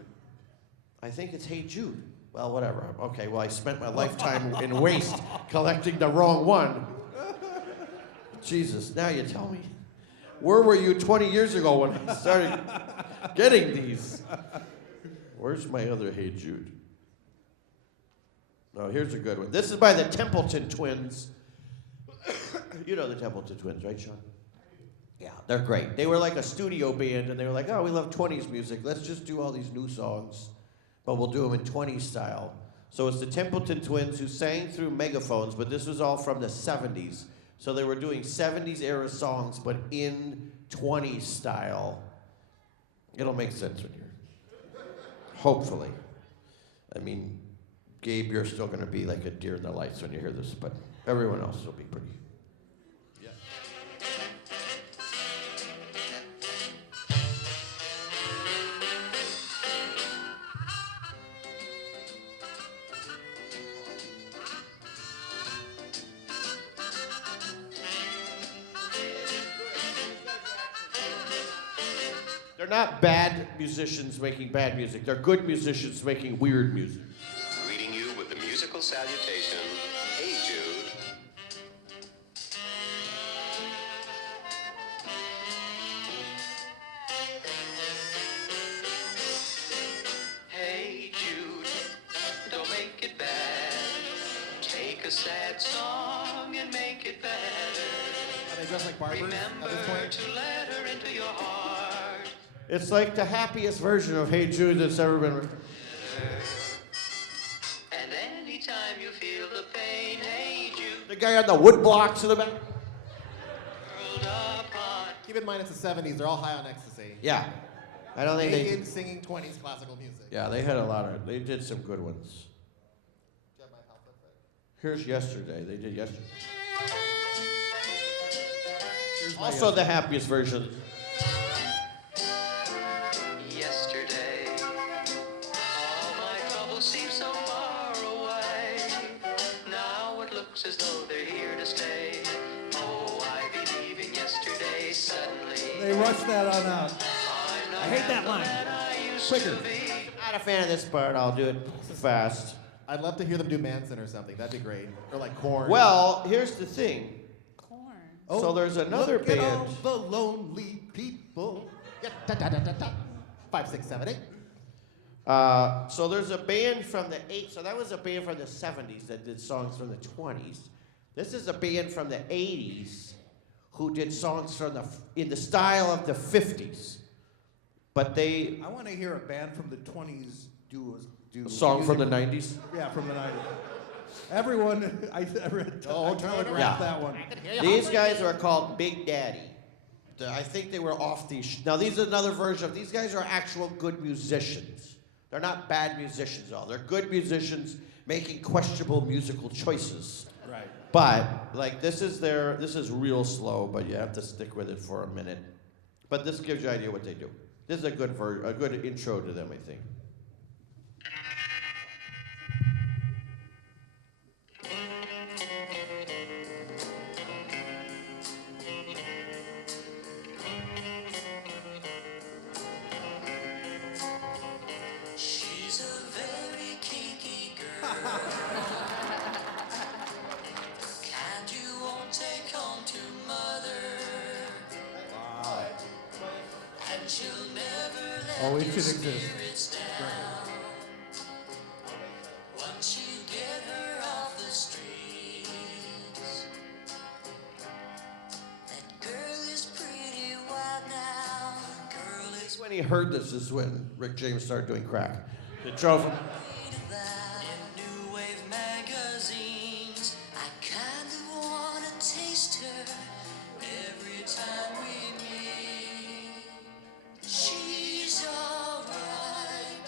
I think it's Hey Jude. Well, whatever. Okay, well, I spent my lifetime in waste collecting the wrong one. Jesus, now you tell me. Where were you 20 years ago when I started getting these? Where's my other Hey Jude? Oh, here's a good one. This is by the Templeton Twins. You know the Templeton Twins, right, Sean? Yeah, they're great. They were like a studio band, and they were like, oh, we love 20s music. Let's just do all these new songs, but we'll do them in 20s style. So it's the Templeton Twins who sang through megaphones, but this was all from the 70s. So they were doing 70s era songs, but in 20s style. It'll make sense when you're, hopefully. I mean, Gabe, you're still going to be like a deer in the lights when you hear this, but everyone else will be pretty. Yeah. They're not bad musicians making bad music. They're good musicians making weird music. Greeting you with the musical salutation, Hey Jude. Hey Jude, don't make it bad. Take a sad song and make it better. Are they dressed like barbers at this Remember point? to let her into your heart. It's like the happiest version of Hey Jude that's ever been written. And anytime you feel the pain, hey Jude, The guy on the wood blocks in the back. curled upon. Keep in mind it's the 70s. They're all high on ecstasy. Yeah. I don't think they. Naked singing 20s classical music. Yeah, they had a lot of. They did some good ones. Do you have my pamphlet, Fred? Here's Yesterday. They did Yesterday. Here's my Also the happiest version. Yesterday, all my troubles seem so far away. Now it looks as though they're here to stay. Oh, I believe in yesterday. Suddenly, They rushed that on out. I'm not I hate that line. I used Quicker. to be. Not a fan of this part. I'll do it fast. I'd love to hear them do Manson or something. That'd be great. Or like Korn. Well, here's the thing. Corn. So there's another look at band. all the lonely people. Yeah, da, da, da, da, da. 5, 6, 7, 8. So there's a band from the So that was a band from the 70s that did songs from the 20s. This is a band from the 80s who did songs from in the style of the 50s. But they I want to hear a band from the 20s do a song from the music. 90s. Yeah, from the 90s. Everyone, I telegraphed Yeah. that one. These guys are called Big Daddy. I think they were off these. Now these is another version of these guys are actual good musicians. They're not bad musicians, all. They're good musicians making questionable musical choices. Right. But like this is real slow, but you have to stick with it for a minute. But this gives you an idea what they do. This is a good intro to them, I think. She's a very kinky girl. Kind you won't take home to mother. And she'll never let Oh, it your should exist. spirits down. Once you get her off the streets. That girl is pretty wild now. Girl is When he heard this is when Rick James started doing crack. It drove him. in New Wave magazines. I kinda wanna taste her every time we meet. She's alright.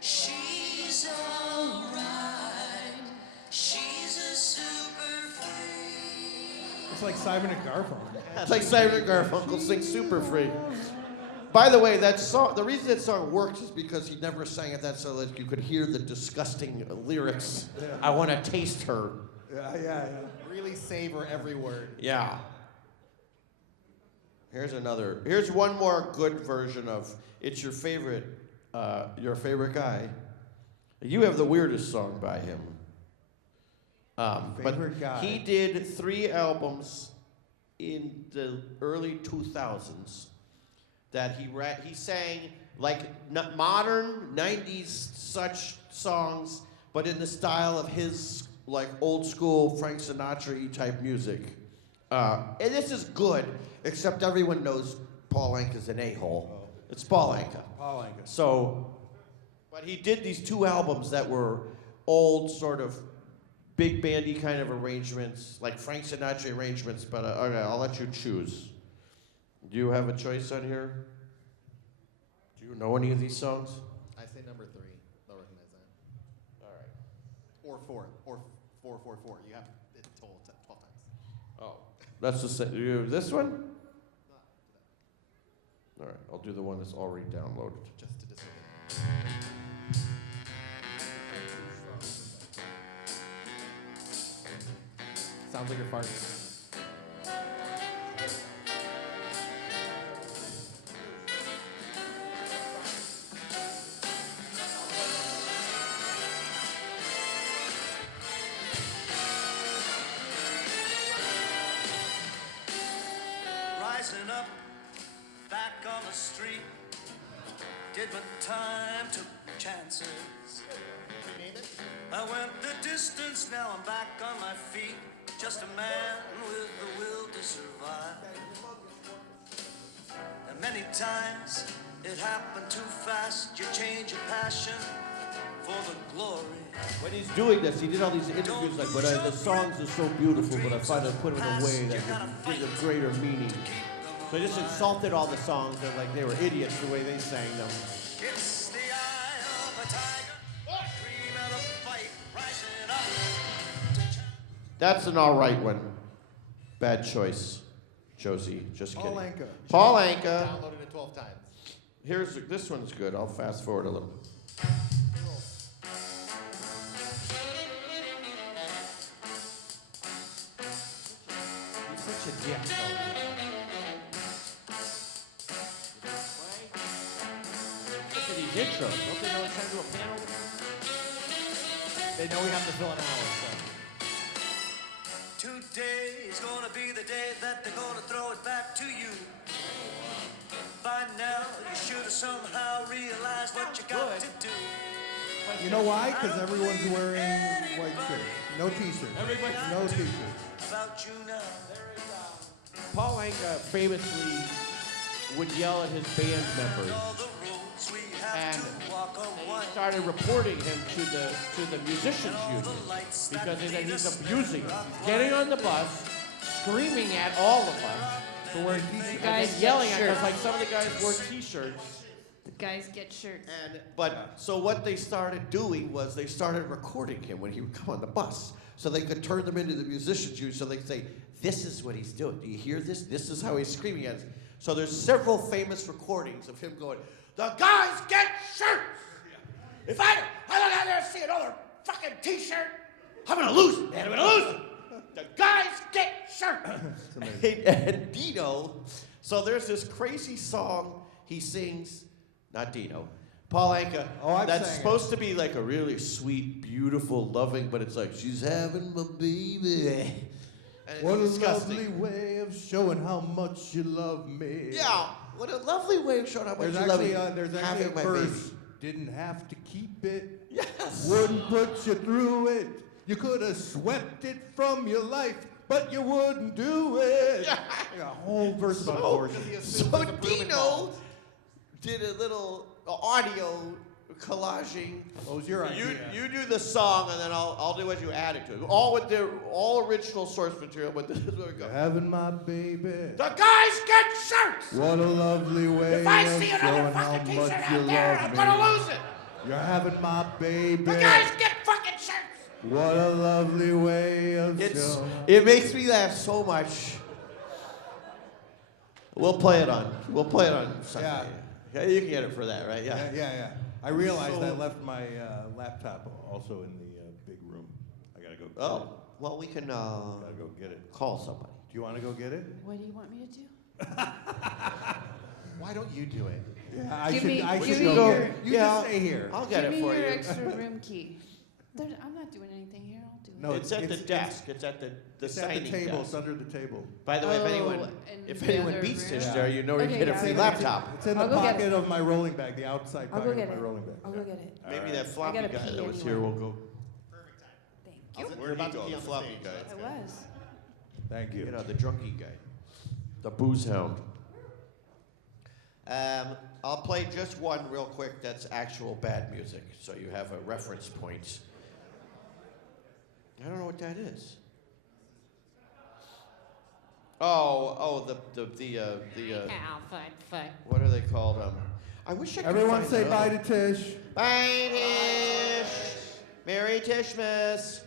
She's alright. She's a super freak. It's like Simon and Garfunkel. It's like Simon and Garfunkel sing Super Free. By the way, that song, the reason that song works is because he never sang it that so that you could hear the disgusting lyrics. Yeah. I want to taste her. Yeah. Really savor every word. Yeah. Here's one more good version of It's Your Favorite Guy. You have the weirdest song by him. Favorite Guy. He did 3 albums in the early 2000s that he sang like modern 90s such songs, but in the style of his like old school Frank Sinatra type music. And this is good, except everyone knows Paul Anka's an a-hole. It's Paul Anka. Paul Angus. So, but he did these 2 albums that were old, sort of big bandy kind of arrangements, like Frank Sinatra arrangements, but okay, I'll let you choose. Do you have a choice on here? Do you know any of these songs? I say number 3. They'll recognize that. All right. or 4 or 444. You have it told 12 times. Oh, that's the same. This one? All right, I'll do the one that's already downloaded. Just to disobey. Sounds like a fart. Rising up, back on the street. Did my time, took chances. I went the distance, now I'm back on my feet. Just a man with the will to survive. And many times it happened too fast. You change your passion for the glory. When he's doing this, he did all these interviews like, the songs are so beautiful, but I find to put them in a way that gives them greater meaning. So I just insulted all the songs, and like they were idiots the way they sang them. It's the eye of a tiger, dream of a fight, rising up to challenge. That's an all right one. Bad choice, Josie. Just kidding. Paul Anka. Paul Anka. Downloaded it 12 times. This one's good. I'll fast forward a little. He's such a dick, though. Look at these intros. Don't they know it's time to do a panel? They know we have to fill an hour. So. Today is gonna be the day that they're gonna throw it back to you. By now, you should have somehow realized what you got to do. You know why? Because everyone's wearing white shirts. No t-shirts. No t-shirts. About you now. Paul Anka famously would yell at his band members, All the roads we have and to walk on they started reporting him to the musicians union because they said he's abusing us. He's getting on the bus, screaming at all of us, For wearing t-shirts. and then yelling at us like some of the guys wore t-shirts. The guys get shirts. So what they started doing was they started recording him when he would come on the bus, so they could turn them into the musicians union. So they could say, "This is what he's doing. Do you hear this? This is how he's screaming at us." So there's several famous recordings of him going, "The guys get shirts. If I don't out there see another fucking t-shirt, I'm gonna lose it, man. I'm gonna lose it. The guys get shirts." And Dino, so there's this crazy song he sings, not Dino, Paul Anka, Oh, I've that's sang it. supposed to be like a really sweet, beautiful, loving, but it's like, she's having my baby. And What a it's disgusting. lovely way of showing how much you love me. Yeah, what a lovely way of showing how much There's you love actually, me. there's actually Having a my verse. baby. Didn't have to keep it. Yes. Wouldn't put you through it. You could have swept it from your life, but you wouldn't do it. Yeah. A whole verse about abortion. So Dino did a little audio collaging. What was your idea? You do the song, and then I'll do what you added to it. All original source material, but this is where we go. Having my baby. The guys get shirts. What a lovely way If I of see another showing how fucking much t-shirt you out there, love I'm me. gonna lose it. You're having my baby. The guys get fucking shirts. What a lovely way of showing. It makes me laugh so much. We'll play it on Sunday. Yeah, you can get it for that, right? Yeah. Yeah. I realized I left my laptop also in the big room. I gotta go get it. Oh, well, we can Gotta go get it. call somebody. Do you want to go get it? What do you want me to do? Why don't you do it? Yeah, I Give should. me- I give should me go your- get it. You Yeah. just stay here. I'll get Give it me for your you. extra room key. I'm not doing anything here. I'll do it. No, It's at the desk. It's at the It's at the signing table. desk. It's under the table. By the way, Oh, in if the anyone other beats room? Tish there, you know you Okay, get a yeah, free I'll go get laptop. It's in I'll the go get pocket it. of my rolling bag, the outside I'll pocket go get of it. my rolling bag. I'll go get it. Maybe that floppy gotta guy pee that was anyway. here will go. Thank you. We're about to go? be The on the floppy stage. guy. so that's I good. was. Thank you. You know, the drunkie guy. The booze hound. I'll play just one real quick that's actual bad music, so you have a reference point. I don't know what that is. What are they called? I wish I could Everyone find say it. bye to Tish. Bye, Tish. Merry Tishmas.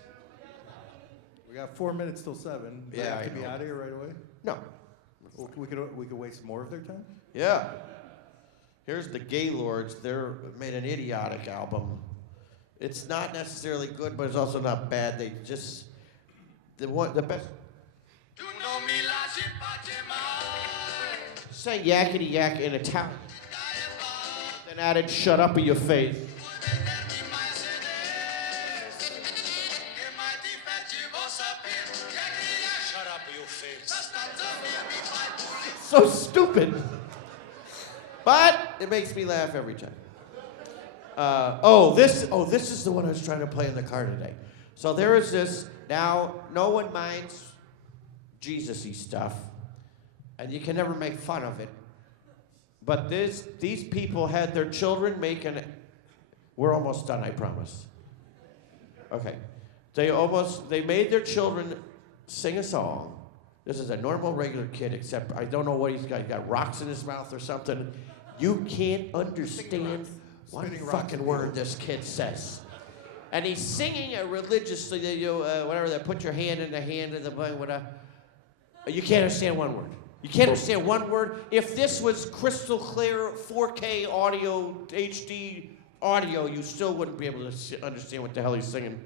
We got 4 minutes till 7. Do we Yeah, have to I be know. out of here right away? No. Well, we could waste more of their time. Yeah. Here's the Gaylords. They're made an idiotic album. It's not necessarily good, but it's also not bad. They just the best. Say yakety yak in Italian. Then added shut up in your face. Shut up, you face. So stupid. But it makes me laugh every time. This is the one I was trying to play in the car today. So there is this, now no one minds Jesus-y stuff, and you can never make fun of it. But these people had their children we're almost done, I promise. Okay. They made their children sing a song. This is a normal, regular kid, except I don't know what he's got. He's got rocks in his mouth or something. You can't understand one Spinning rocks. fucking word this kid says. And he's singing it religiously, whatever, they put your hand in the hand of the whatever. You can't understand one word. You can't understand one word. If this was crystal clear 4K audio, HD audio, you still wouldn't be able to understand what the hell he's singing.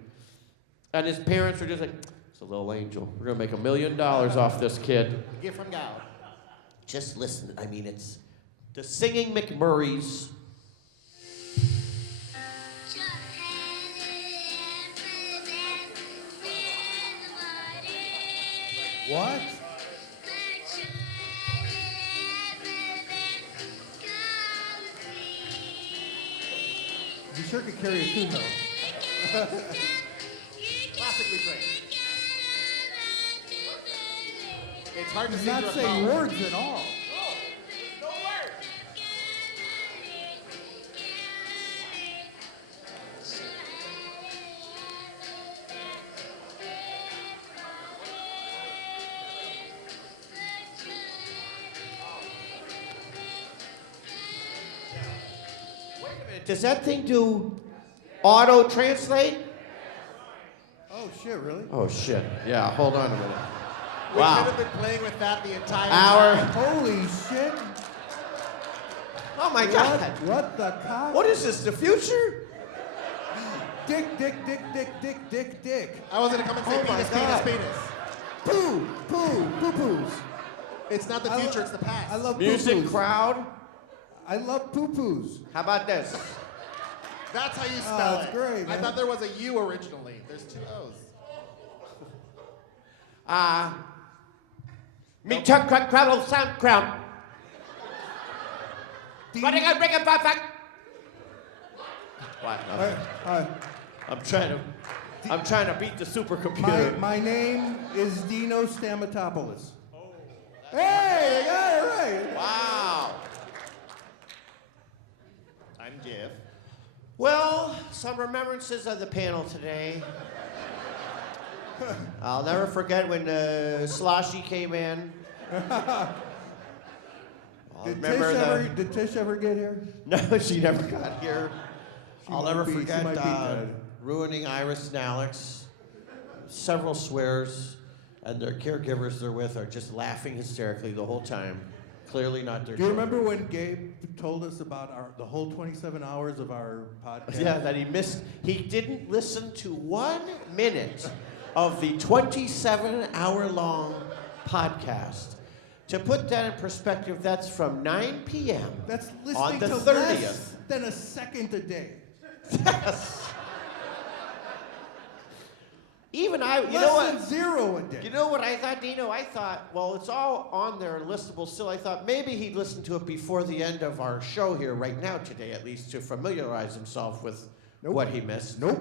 And his parents are just like, it's a little angel. We're going to make $1 million off this kid. Gift from God. Just listen. I mean, it's the singing McMurrays. What? You sure could carry a tune though. Classically trained. It's hard to He's sing not through a saying phone. words at all. Does that thing do auto translate? Oh shit, really? Oh shit. Yeah, hold on a minute. We could Wow. have been playing with that the entire Hour. time. Holy shit! Oh my God. What the cock? What is this, the future? Dick. I was gonna come and say Oh my penis, God. penis. Poo-poos. It's not the I lo- future, it's the past. I love Music poo-poos. crowd. I love poo-poos. How about this? That's how you spell that's it. great, I man. thought there was a U originally. There's 2 O's. Me chuck crack crackle sound crown. Running I bring it back. What? I'm trying to beat the supercomputer. My name is Dino Stamatopoulos. Hey, I got it right. Wow. I'm Jeff. Well, some remembrances of the panel today. I'll never forget when Sloshy came in. Did Tish ever get here? No, she never got here. She I'll might never be- she forget might be dead. ruining Iris and Alex. Several swears, and their caregivers they're with are just laughing hysterically the whole time. Clearly not their Do you children. remember when Gabe told us about the whole 27 hours of our podcast? Yeah, that he didn't listen to 1 minute of the 27-hour-long podcast. To put that in perspective, that's from 9 p.m. That's listening on the to 30th. less than a second a day. Yes. Even I, you Less know than what? 0 a day. You know what I thought, Dino? I thought, well, it's all on there and listable still. I thought maybe he'd listen to it before the end of our show here right now today, at least to familiarize himself with what he missed. Nope.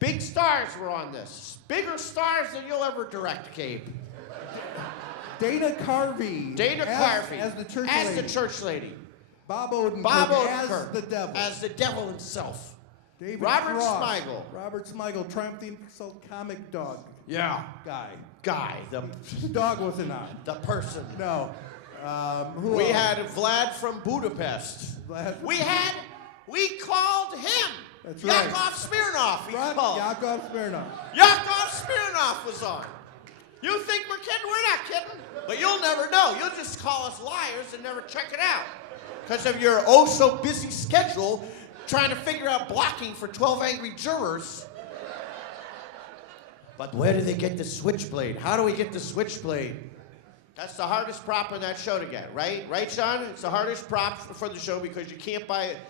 Big stars were on this. Bigger stars than you'll ever direct, Gabe. Dana Carvey. Dana Carvey. As the church As lady. the church lady. Bob Odenkirk. Bob As Odenkirk. the devil. As the devil himself. David Robert Cross. Smigel. Robert Smigel. Triumph the Insult comic dog Yeah. guy. Guy. The Dog wasn't on. person. No. Who We else? had Vlad from Budapest. Vlad- We called him That's right. Yakov Smirnoff, he's Front called. Yakov Smirnoff. Yakov Smirnoff was on. You think we're kidding? We're not kidding. But you'll never know. You'll just call us liars and never check it out. Because of your oh-so-busy schedule trying to figure out blocking for 12 angry jurors. But where do they get the switchblade? How do we get the switchblade? That's the hardest prop in that show to get, right? Right, Sean? It's the hardest prop for the show because you can't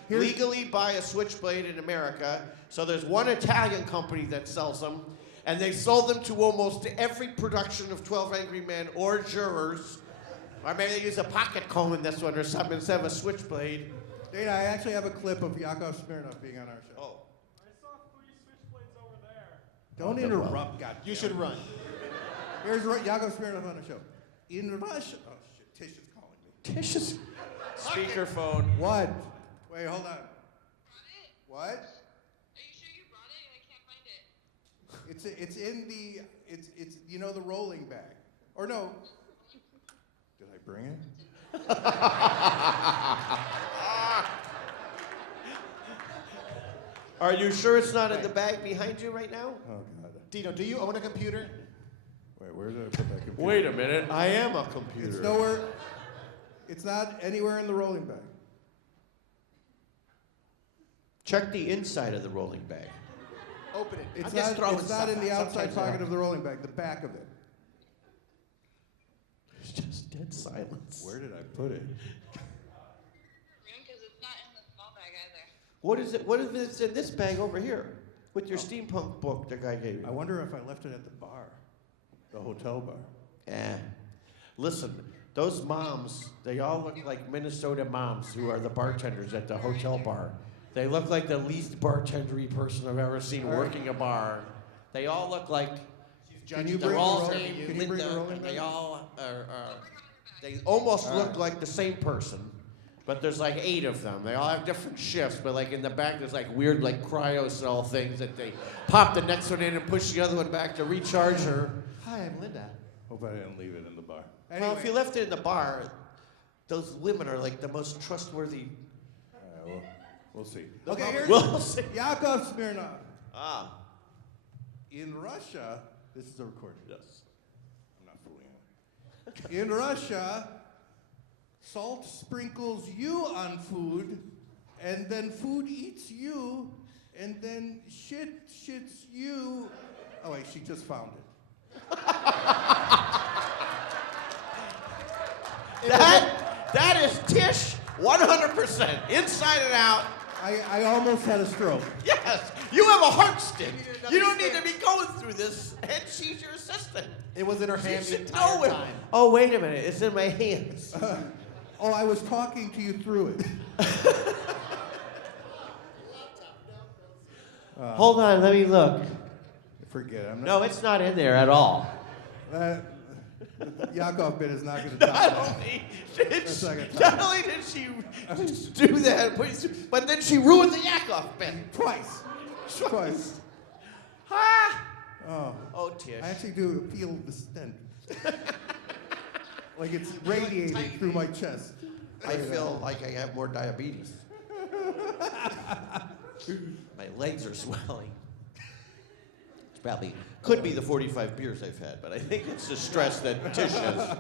legally buy a switchblade in America. So there's one Italian company that sells them, and they sold them to almost every production of 12 Angry Men or jurors. Or maybe they use a pocket comb in this one or something instead of a switchblade. Dana, I actually have a clip of Yakov Smirnoff being on our show. Oh. I saw 3 switchblades over there. Don't interrupt, God. You should run. Here's Yakov Smirnoff on the show. In Russia. Oh, shit. Tish is calling me. Tish is... Speakerphone. What? Wait, hold on. What? Are you sure you brought it? I can't find it. It's in the, it's you know, the rolling bag. Or no. Did I bring it? Are you sure it's not in the bag behind you right now? Oh, God. Dino, do you own a computer? Wait, where did I put that computer? Wait a minute. I am a computer. It's nowhere. It's not anywhere in the rolling bag. Check the inside of the rolling bag. Open it. It's I'm just throwing It's not stuff in the out. outside pocket of the rolling bag. The back of it. There's just dead silence. Where did I put it? Because it's not in the small bag either. What is it? What is this in this bag over here? With your steampunk book the guy gave you. I wonder if I left it at the bar, the hotel bar. Yeah. Listen, those moms, they all look like Minnesota moms who are the bartenders at the hotel bar. They look like the least bartendery person I've ever seen working a bar. They all look like Can you they're bring all the named Can you bring the Linda, rolling and bag? they all are they almost look like the same person, but there's like 8 of them. They all have different shifts, but like in the back there's like weird like cryo cell things that they pop the next one in and push the other one back to recharge her. Hi, I'm Linda. Hope I didn't leave it in the bar. Well, if you left it in the bar, those women are like the most trustworthy. We'll see. Okay, here's We'll see. Yakov Smirnoff. Ah. In Russia, this is a recording. Yes. I'm not fooling you. In Russia, salt sprinkles you on food, and then food eats you, and then shit shits you. Oh wait, she just found it. That is Tish 100%, inside and out. I almost had a stroke. Yes, you have a heart stick. You don't need to be going through this, and she's your assistant. It was in her hand the should entire know it. time. Oh, wait a minute, it's in my hands. Oh, I was talking to you through it. Hold on, let me look. Forget it. I'm not. No, it's not in there at all. That Yakov bit is not going to top Not that. only did That's she, not gonna not only did she do that, but then she ruined the Yakov bit. Twice. Twice. Ha! Oh. Oh, Tish. I actually do feel the stench. Like it's radiating through my chest. I feel like I have more diabetes. My legs are swelling. It's probably could be the 45 beers I've had, but I think it's the stress that Tish has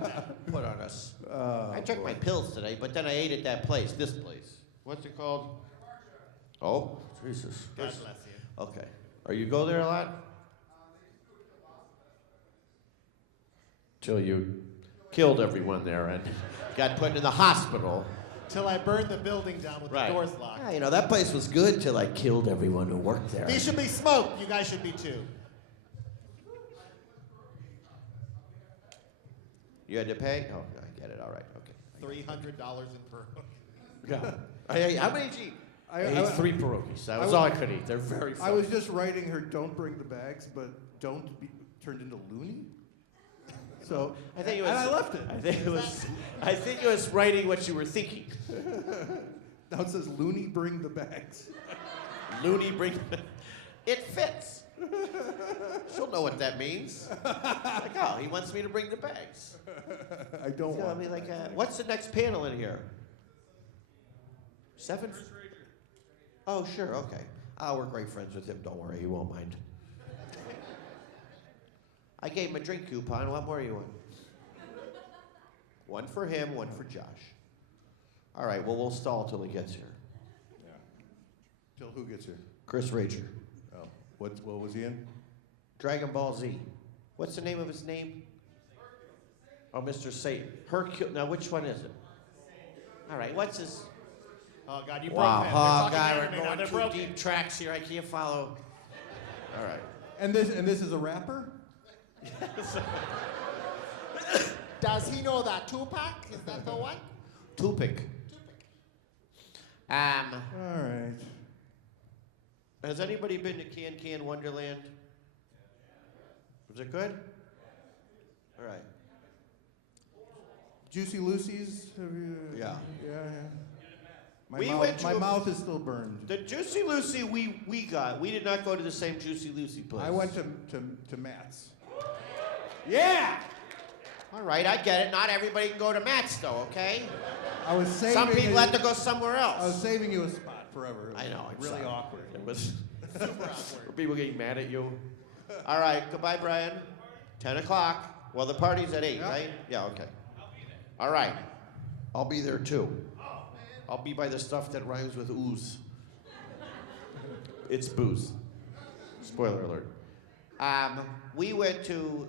put on us. I took my pills today, but then I ate at that place, this place. What's it called? Oh, Jesus. God bless you. Okay. Are you go there a lot? Till you killed everyone there and got put in the hospital. Till I burned the building down with Right. the doors locked. Yeah, you know, that place was good till I killed everyone who worked there. He should be smoked. You guys should be too. You had to pay? Oh, I get it. All right. Okay. $300 in per. Yeah. How many did you eat? I ate 3 pierogies. That was all I could eat. They're very I funny. was just writing her, don't bring the bags, but don't be turned into loony. So, I think it was, and I left it. I think it was writing what you were thinking. Now it says loony, bring the bags. Looney bring. It fits. She'll know what that means. Like, oh, he wants me to bring the bags. I don't So, I want mean, like, that. what's the next panel in here? 7? Oh, sure. Okay. Oh, we're great friends with him. Don't worry, he won't mind. I gave him a drink coupon. What more do you want? One for him, one for Josh. All right, well, we'll stall till he gets here. Yeah. Till who gets here? Chris Rager. Oh, what was he in? Dragon Ball Z. What's the name of his name? Oh, Mr. Satan. Hercule. Now, which one is it? All right, what's his? Oh God, you broke Wow, them. oh, They're talking God, anime we're now. going They're too broken. deep tracks here. I can't follow. All right. And this is a rapper? Does he know that Tupac? Is that the one? Tupac. All right. Has anybody been to Can Wonderland? Was it good? All right. Juicy Lucy's? Have you? Yeah. Yeah. My, We mouth, went to my a- mouth is still burned. The Juicy Lucy we got. We did not go to the same Juicy Lucy place. I went to Matt's. Yeah. All right, I get it. Not everybody can go to Matt's though, okay? I was saving Some people you- have to go somewhere else. I was saving you a spot forever. It was I know. I'm really sorry. awkward. It was. Super awkward. Were people getting mad at you? All right. Goodbye, Brian. 10 o'clock. Well, the party's at 8, Yeah. right? Yeah. Okay. All right. I'll be there too. I'll be by the stuff that rhymes with ooze. It's booze. Spoiler alert. We went to,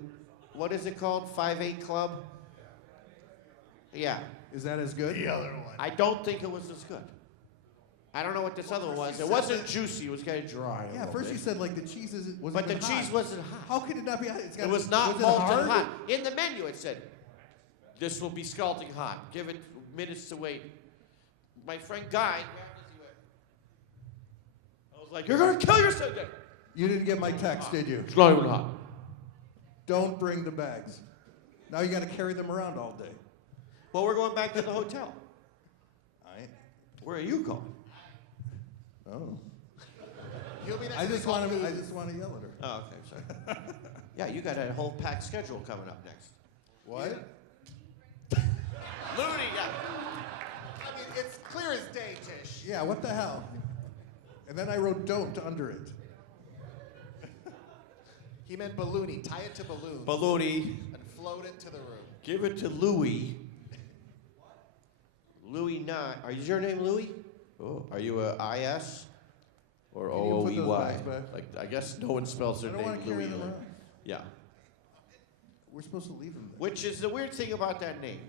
what is it called? 5-8 Club? Yeah. Is that as good? I don't think it was as good. I don't know what this other one was. It wasn't juicy. It was kind of dry. a Yeah, little first bit. you said like the cheese wasn't But the even cheese hot. wasn't hot. How could it not be hot? It was not molten hard? hot. In the menu it said, this will be scalding hot. Give it minutes to wait. My friend Guy, I was like, you're going to kill yourself. You didn't get my text, did you? It's not even hot. Don't bring the bags. Now you got to carry them around all day. Well, we're going back to the hotel. I Where are you going? Oh. He'll be next I to just the want to. coffee. I just want to yell at her. Oh, okay, sorry. Yeah, you got a whole packed schedule coming up next. What? Looney, yeah. I mean, it's clear as day, Tish. Yeah. What the hell? And then I wrote "don't" under it. He meant balloony. Tie it to balloons Baloney. and float it to the room. Give it to Louie. Louie not. Is your name Louie? Oh, are you a IS or Can you put those OOEY? bags back? Like I guess no one spells I their don't name want to carry Louie. them like- around. Yeah. We're supposed to leave them there. Which is the weird thing about that name,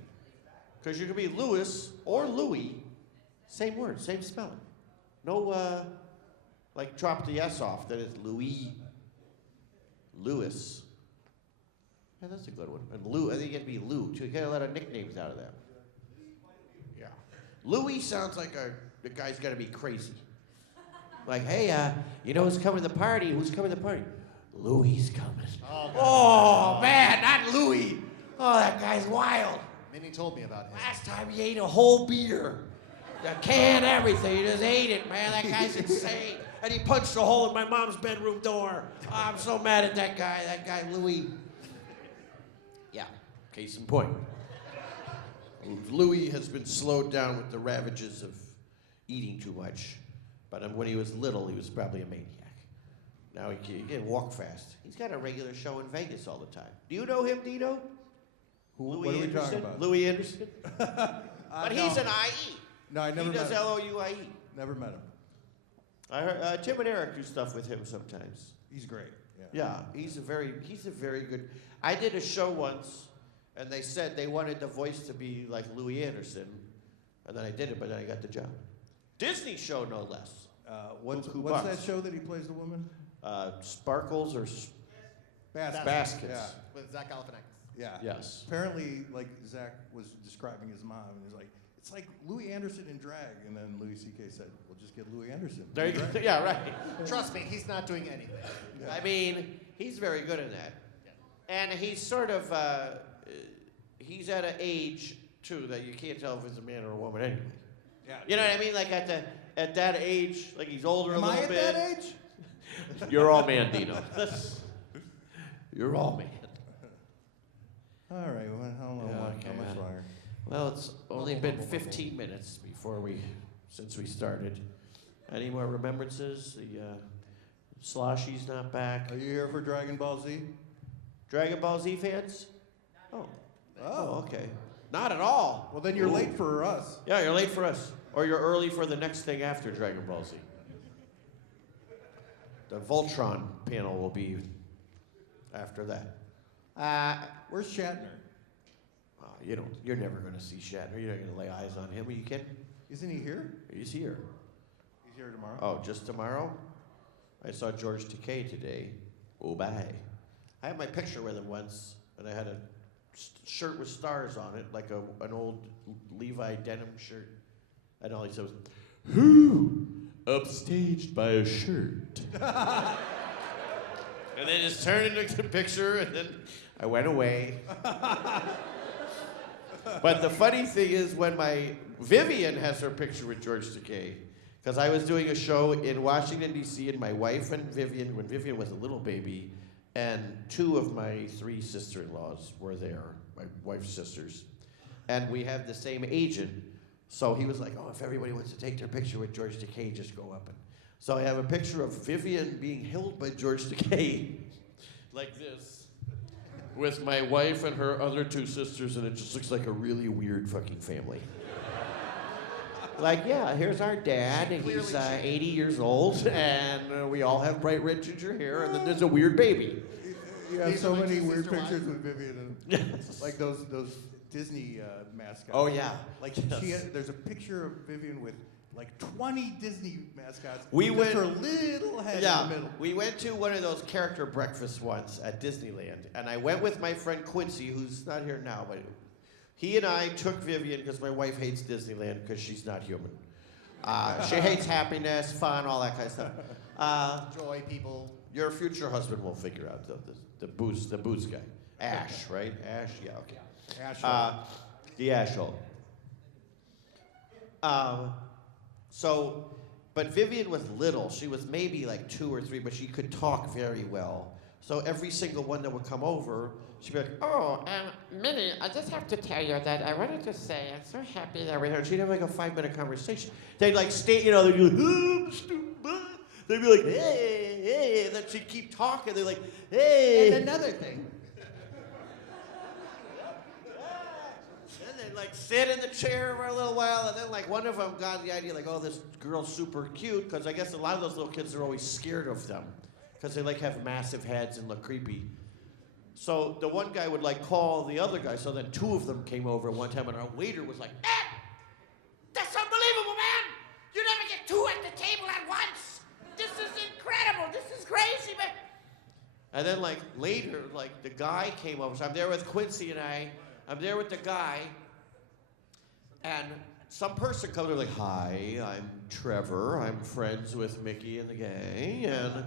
because you could be Louis or Louie, same word, same spelling. No, like drop the S off. That is Louis. Louis. Yeah, that's a good one. And Lou, I think you have to be Lou too. You get a lot of nicknames out of that. Yeah. Louis sounds like the guy's got to be crazy. Like, hey, you know who's coming to the party? Who's coming to the party? Louis coming. Oh, man, not Louis. Oh, that guy's wild. Minnie told me about him. Last time he ate a whole beer. The can, everything. He just ate it, man. That guy's insane. And he punched a hole in my mom's bedroom door. Oh, I'm so mad at that guy Louis. Yeah, case in point. Louis has been slowed down with the ravages of eating too much. But when he was little, he was probably a maniac. Now he can walk fast. He's got a regular show in Vegas all the time. Do you know him, Dino? What are we talking about? Louis Anderson? But he's no. an IE. No, I never He does met him. LOUIE. Never met him. I heard Tim and Eric do stuff with him sometimes. He's great. Yeah. Yeah, he's a very good. I did a show once, and they said they wanted the voice to be like Louis Anderson, and then I did it, but then I got the job. Disney show, no less. What's Cuckoo what's Bucks. that show that he plays the woman? Sparkles or Baskets. Yeah. With Zach Galifianakis. Yeah. Yes. Apparently, like Zach was describing his mom, and he's like, "It's like Louis Anderson in drag," and then Louis C.K. said, "We'll just get Louis Anderson." There in you go. drag." Yeah, right. Trust me, he's not doing anything. I mean, he's very good in that. And he's sort of, he's at an age, too, that you can't tell if it's a man or a woman anyway. Yeah. You know what I mean? Like at that age, like he's older Am a I little at bit. that age? You're all man, Dino. You're all man. All right. Well, how long? Yeah, how okay, much man. longer? Well, it's only been 15 minutes since we started. Any more remembrances? The Sloshy's not back. Are you here for Dragon Ball Z? Dragon Ball Z fans? Oh. Oh. Okay. Not at all. Well, then you're late for us. Yeah, you're late for us. Or you're early for the next thing after Dragon Ball Z. The Voltron panel will be after that. Where's Shatner? Oh, you're never going to see Shatner. You're not going to lay eyes on him. Are you kidding? Isn't he here? He's here. He's here tomorrow. Oh, just tomorrow? I saw George Takei today. Oh, bye. I had my picture with him once, and I had a shirt with stars on it, like an old Levi denim shirt. And all he said was, "Who upstaged by a shirt?" And then just turned into the picture, and then I went away. But the funny thing is, when Vivian has her picture with George Takei, because I was doing a show in Washington, D.C., and my wife and Vivian, when Vivian was a little baby, and 2 of my 3 sister-in-laws were there, my wife's sisters. And we have the same agent. So he was like, oh, if everybody wants to take their picture with George Takei, just go up. And so I have a picture of Vivian being held by George Takei, like this, with my wife and her other 2 sisters, and it just looks like a really weird fucking family. Like, yeah, here's our dad, and he's 80 years old, and we all have bright red ginger hair, and then there's a weird baby. You have These so are my many two weird sister pictures wives. with Vivian, and Yes. like those Disney mascots. Oh, yeah. Like Yes. there's a picture of Vivian with like 20 Disney mascots. We with went- her little head in the middle. We went to one of those character breakfasts once at Disneyland, and I went with my friend Quincy, who's not here now, but he and I took Vivian because my wife hates Disneyland because she's not human. She hates happiness, fun, all that kind of stuff. Joy, people. Your future husband will figure out the booze guy. Ash, right? Ash, yeah, okay. Asshole. The asshole. But Vivian was little. She was maybe like 2 or 3, but she could talk very well. So every single one that would come over, she'd be like, Oh, Minnie, I just have to tell you that I wanted to say I'm so happy that with her. She'd have like a 5-minute conversation. They'd like stay, they'd be like, oh, stupid. They'd be like, hey, hey, and then she'd keep talking. They're like, hey. And another thing. And they'd like sit in the chair for a little while, and then like one of them got the idea like, oh, this girl's super cute, because I guess a lot of those little kids are always scared of them, because they like have massive heads and look creepy. So the one guy would like call the other guy, so then 2 of them came over one time, and our waiter was like, That's unbelievable, man! You never get 2 at the table at once! This is incredible! This is crazy, man! and then like later, like the guy came over, so I'm there with Quincy and I'm there with the guy, and some person comes over like, hi, I'm Trevor, I'm friends with Mickey and the gang, and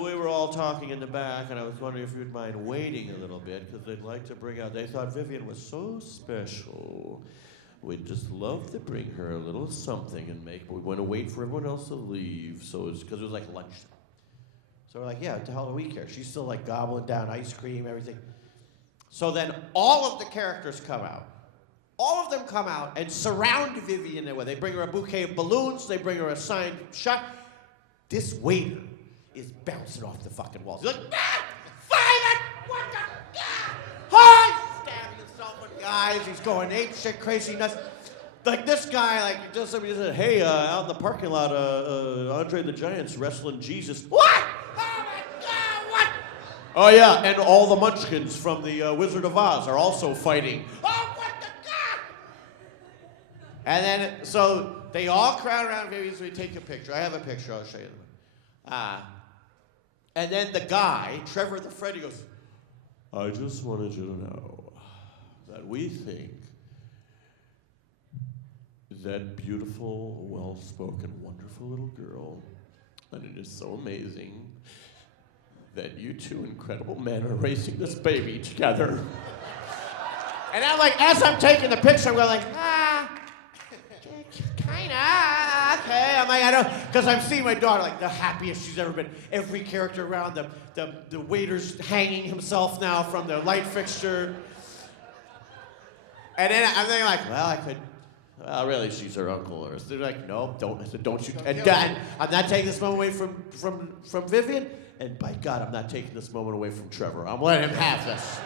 we were all talking in the back, and I was wondering if you'd mind waiting a little bit, because they'd like to bring out, they thought Vivian was so special. We'd just love to bring her a little something and but we want to wait for everyone else to leave, so it's because it was like lunchtime. So we're like, yeah, what the hell do we care? She's still like gobbling down ice cream, everything. So then all of the characters come out. All of them come out and surround Vivian. They bring her a bouquet of balloons, they bring her a signed shot. This waiter is bouncing off the fucking walls. He's like, violent! What the? Hi! Stabbing himself with guys. He's going ape shit, crazy nuts. Like this guy, like just somebody said, hey, out in the parking lot, Andre the Giant's wrestling Jesus. What? Oh my God! What? Oh yeah, and all the Munchkins from the Wizard of Oz are also fighting. Oh what the God! And then so they all crowd around Vivian, so we take a picture. I have a picture. I'll show you. And then the guy, Trevor the Freddy, goes, I just wanted you to know that we think that beautiful, well-spoken, wonderful little girl, and it is so amazing that you 2 incredible men are raising this baby together. And I'm like, as I'm taking the picture, I'm going like, kinda, okay. I'm like, I don't, because I'm seeing my daughter like the happiest she's ever been. Every character around, the waiter's hanging himself now from the light fixture. And then I'm thinking like, well, Well, really, she's her uncle. Or they're like, no, don't you. Don't And kill God, him. I'm not taking this moment away from Vivian. And by God, I'm not taking this moment away from Trevor. I'm letting him have this.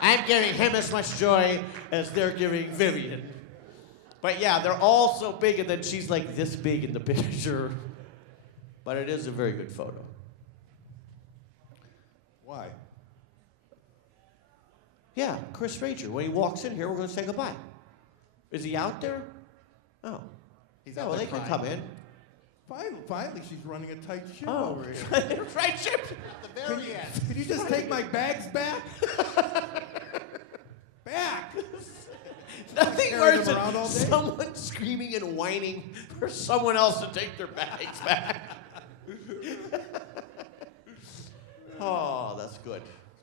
I'm giving him as much joy as they're giving Vivian. But yeah, they're all so big, and then she's like this big in the picture. But it is a very good photo. Why? Yeah, Chris Ranger. When he walks in here, we're going to say goodbye. Is he out there? Oh. He's Yeah, out well, there they can crying. come in. Finally, she's running a tight ship Oh, over here. right, Chip. At the very end. Could you just take my bags back? Back! Nothing Carry worse them than around all day? someone screaming and whining for someone else to take their bags back. Oh, that's good.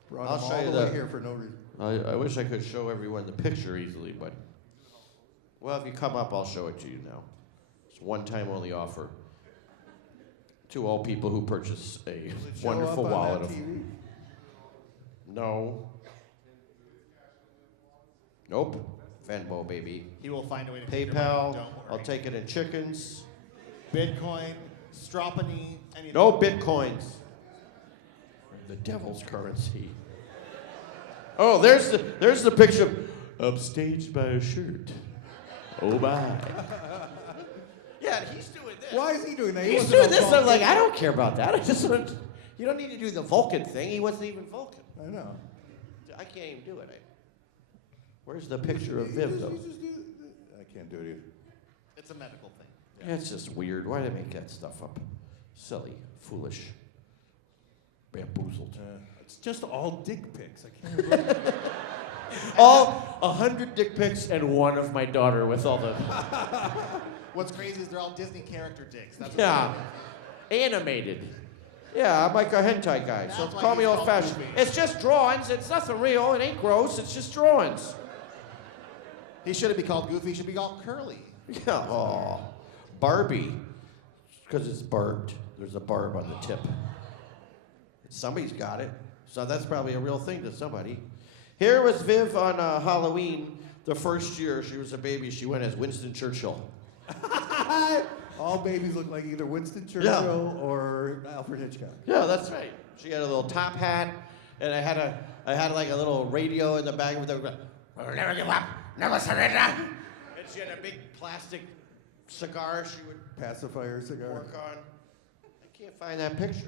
Brought I'll him show all you the way the- here for no reason. I wish I could show everyone the picture easily, but well, if you come up, I'll show it to you now. It's a one-time only offer to all people who purchase a Will it show wonderful up wallet on of. that TV? No. Nope. Venmo, baby. He will find a way to take your money, PayPal. don't I'll worry. take it in chickens. Bitcoin, Stropony, anything. No bitcoins. The devil's currency. Oh, there's the picture of upstaged by a shirt. Oh my. Yeah, he's doing this. Why is he doing that? He He's wasn't doing a this. I'm Vulcan. like, I don't care about that. I just want. You don't need to do the Vulcan thing. He wasn't even Vulcan. I know. I can't even do it. Where's the picture of Viv though? I can't do it either. It's a medical thing. Yeah, it's just weird. Why do they make that stuff up? Silly, foolish, bamboozled. It's just all dick pics. I can't believe it. All 100 dick pics and one of my daughter with all the. What's crazy is they're all Disney character dicks. That's what Yeah, animated. Yeah, I'm like a hentai guy, so That's why call me he's called old-fashioned. Goofy. It's just drawings. It's nothing real. It ain't gross. It's just drawings. He shouldn't be called Goofy. He should be called Curly. Yeah. Oh, Barbie, because it's barbed. There's a barb on the tip. Somebody's got it, so that's probably a real thing to somebody. Here was Viv on Halloween the first year she was a baby. She went as Winston Churchill. All babies look like either Winston Churchill or Alfred Hitchcock. Yeah, that's right. She had a little top hat, and I had like a little radio in the back with the. We'll never give up, never surrender. And she had a big plastic cigar she would Pacifier cigar. work on. I can't find that picture.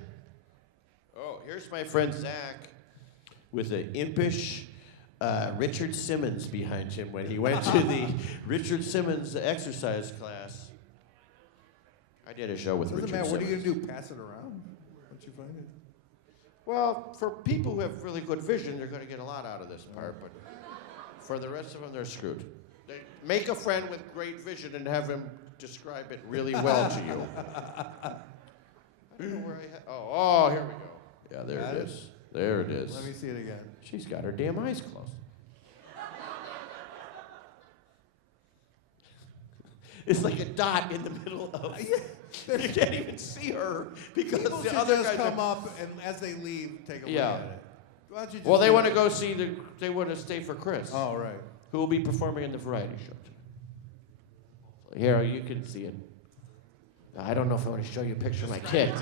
Oh, here's my friend Zach with an impish Richard Simmons behind him when he went to the Richard Simmons exercise class. I did a show with Doesn't Richard matter. What are Simmons. you gonna do? Pass it around once you find it. Well, for people who have really good vision, they're going to get a lot out of this part, but for the rest of them, they're screwed. They make a friend with great vision and have him describe it really well to you. I don't know where I oh, here we go. Yeah, there Got it it? is. There it is. Let me see it again. She's got her damn eyes closed. It's like a dot in the middle of. You can't even see her because People the should other just guys come are, up and as they leave, take a Yeah. look at it. Why don't you just well, they do want to it? go see the. They want to stay for Chris, Oh, right. who will be performing in the variety show. Here, you can see it. I don't know if I want to show you a picture of my kid.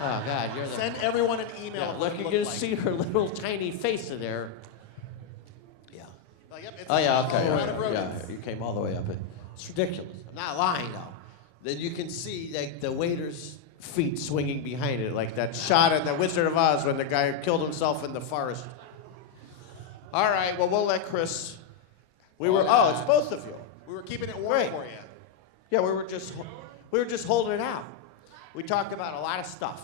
Oh God, you're the. Send everyone an email. Yeah, of look, what you it can looked like. see her little tiny face in there. Yeah. Like, yep, it's Oh yeah, a okay. lot Right, of yeah, rodents. you came all the way up. It's ridiculous. I'm not lying though. Then you can see like the waiter's feet swinging behind it, like that shot in The Wizard of Oz when the guy killed himself in the forest. All right, well we'll let Chris. We were. Oh, it's both of you. We were keeping it warm Great. for you. Yeah, we were just holding it out. We talked about a lot of stuff.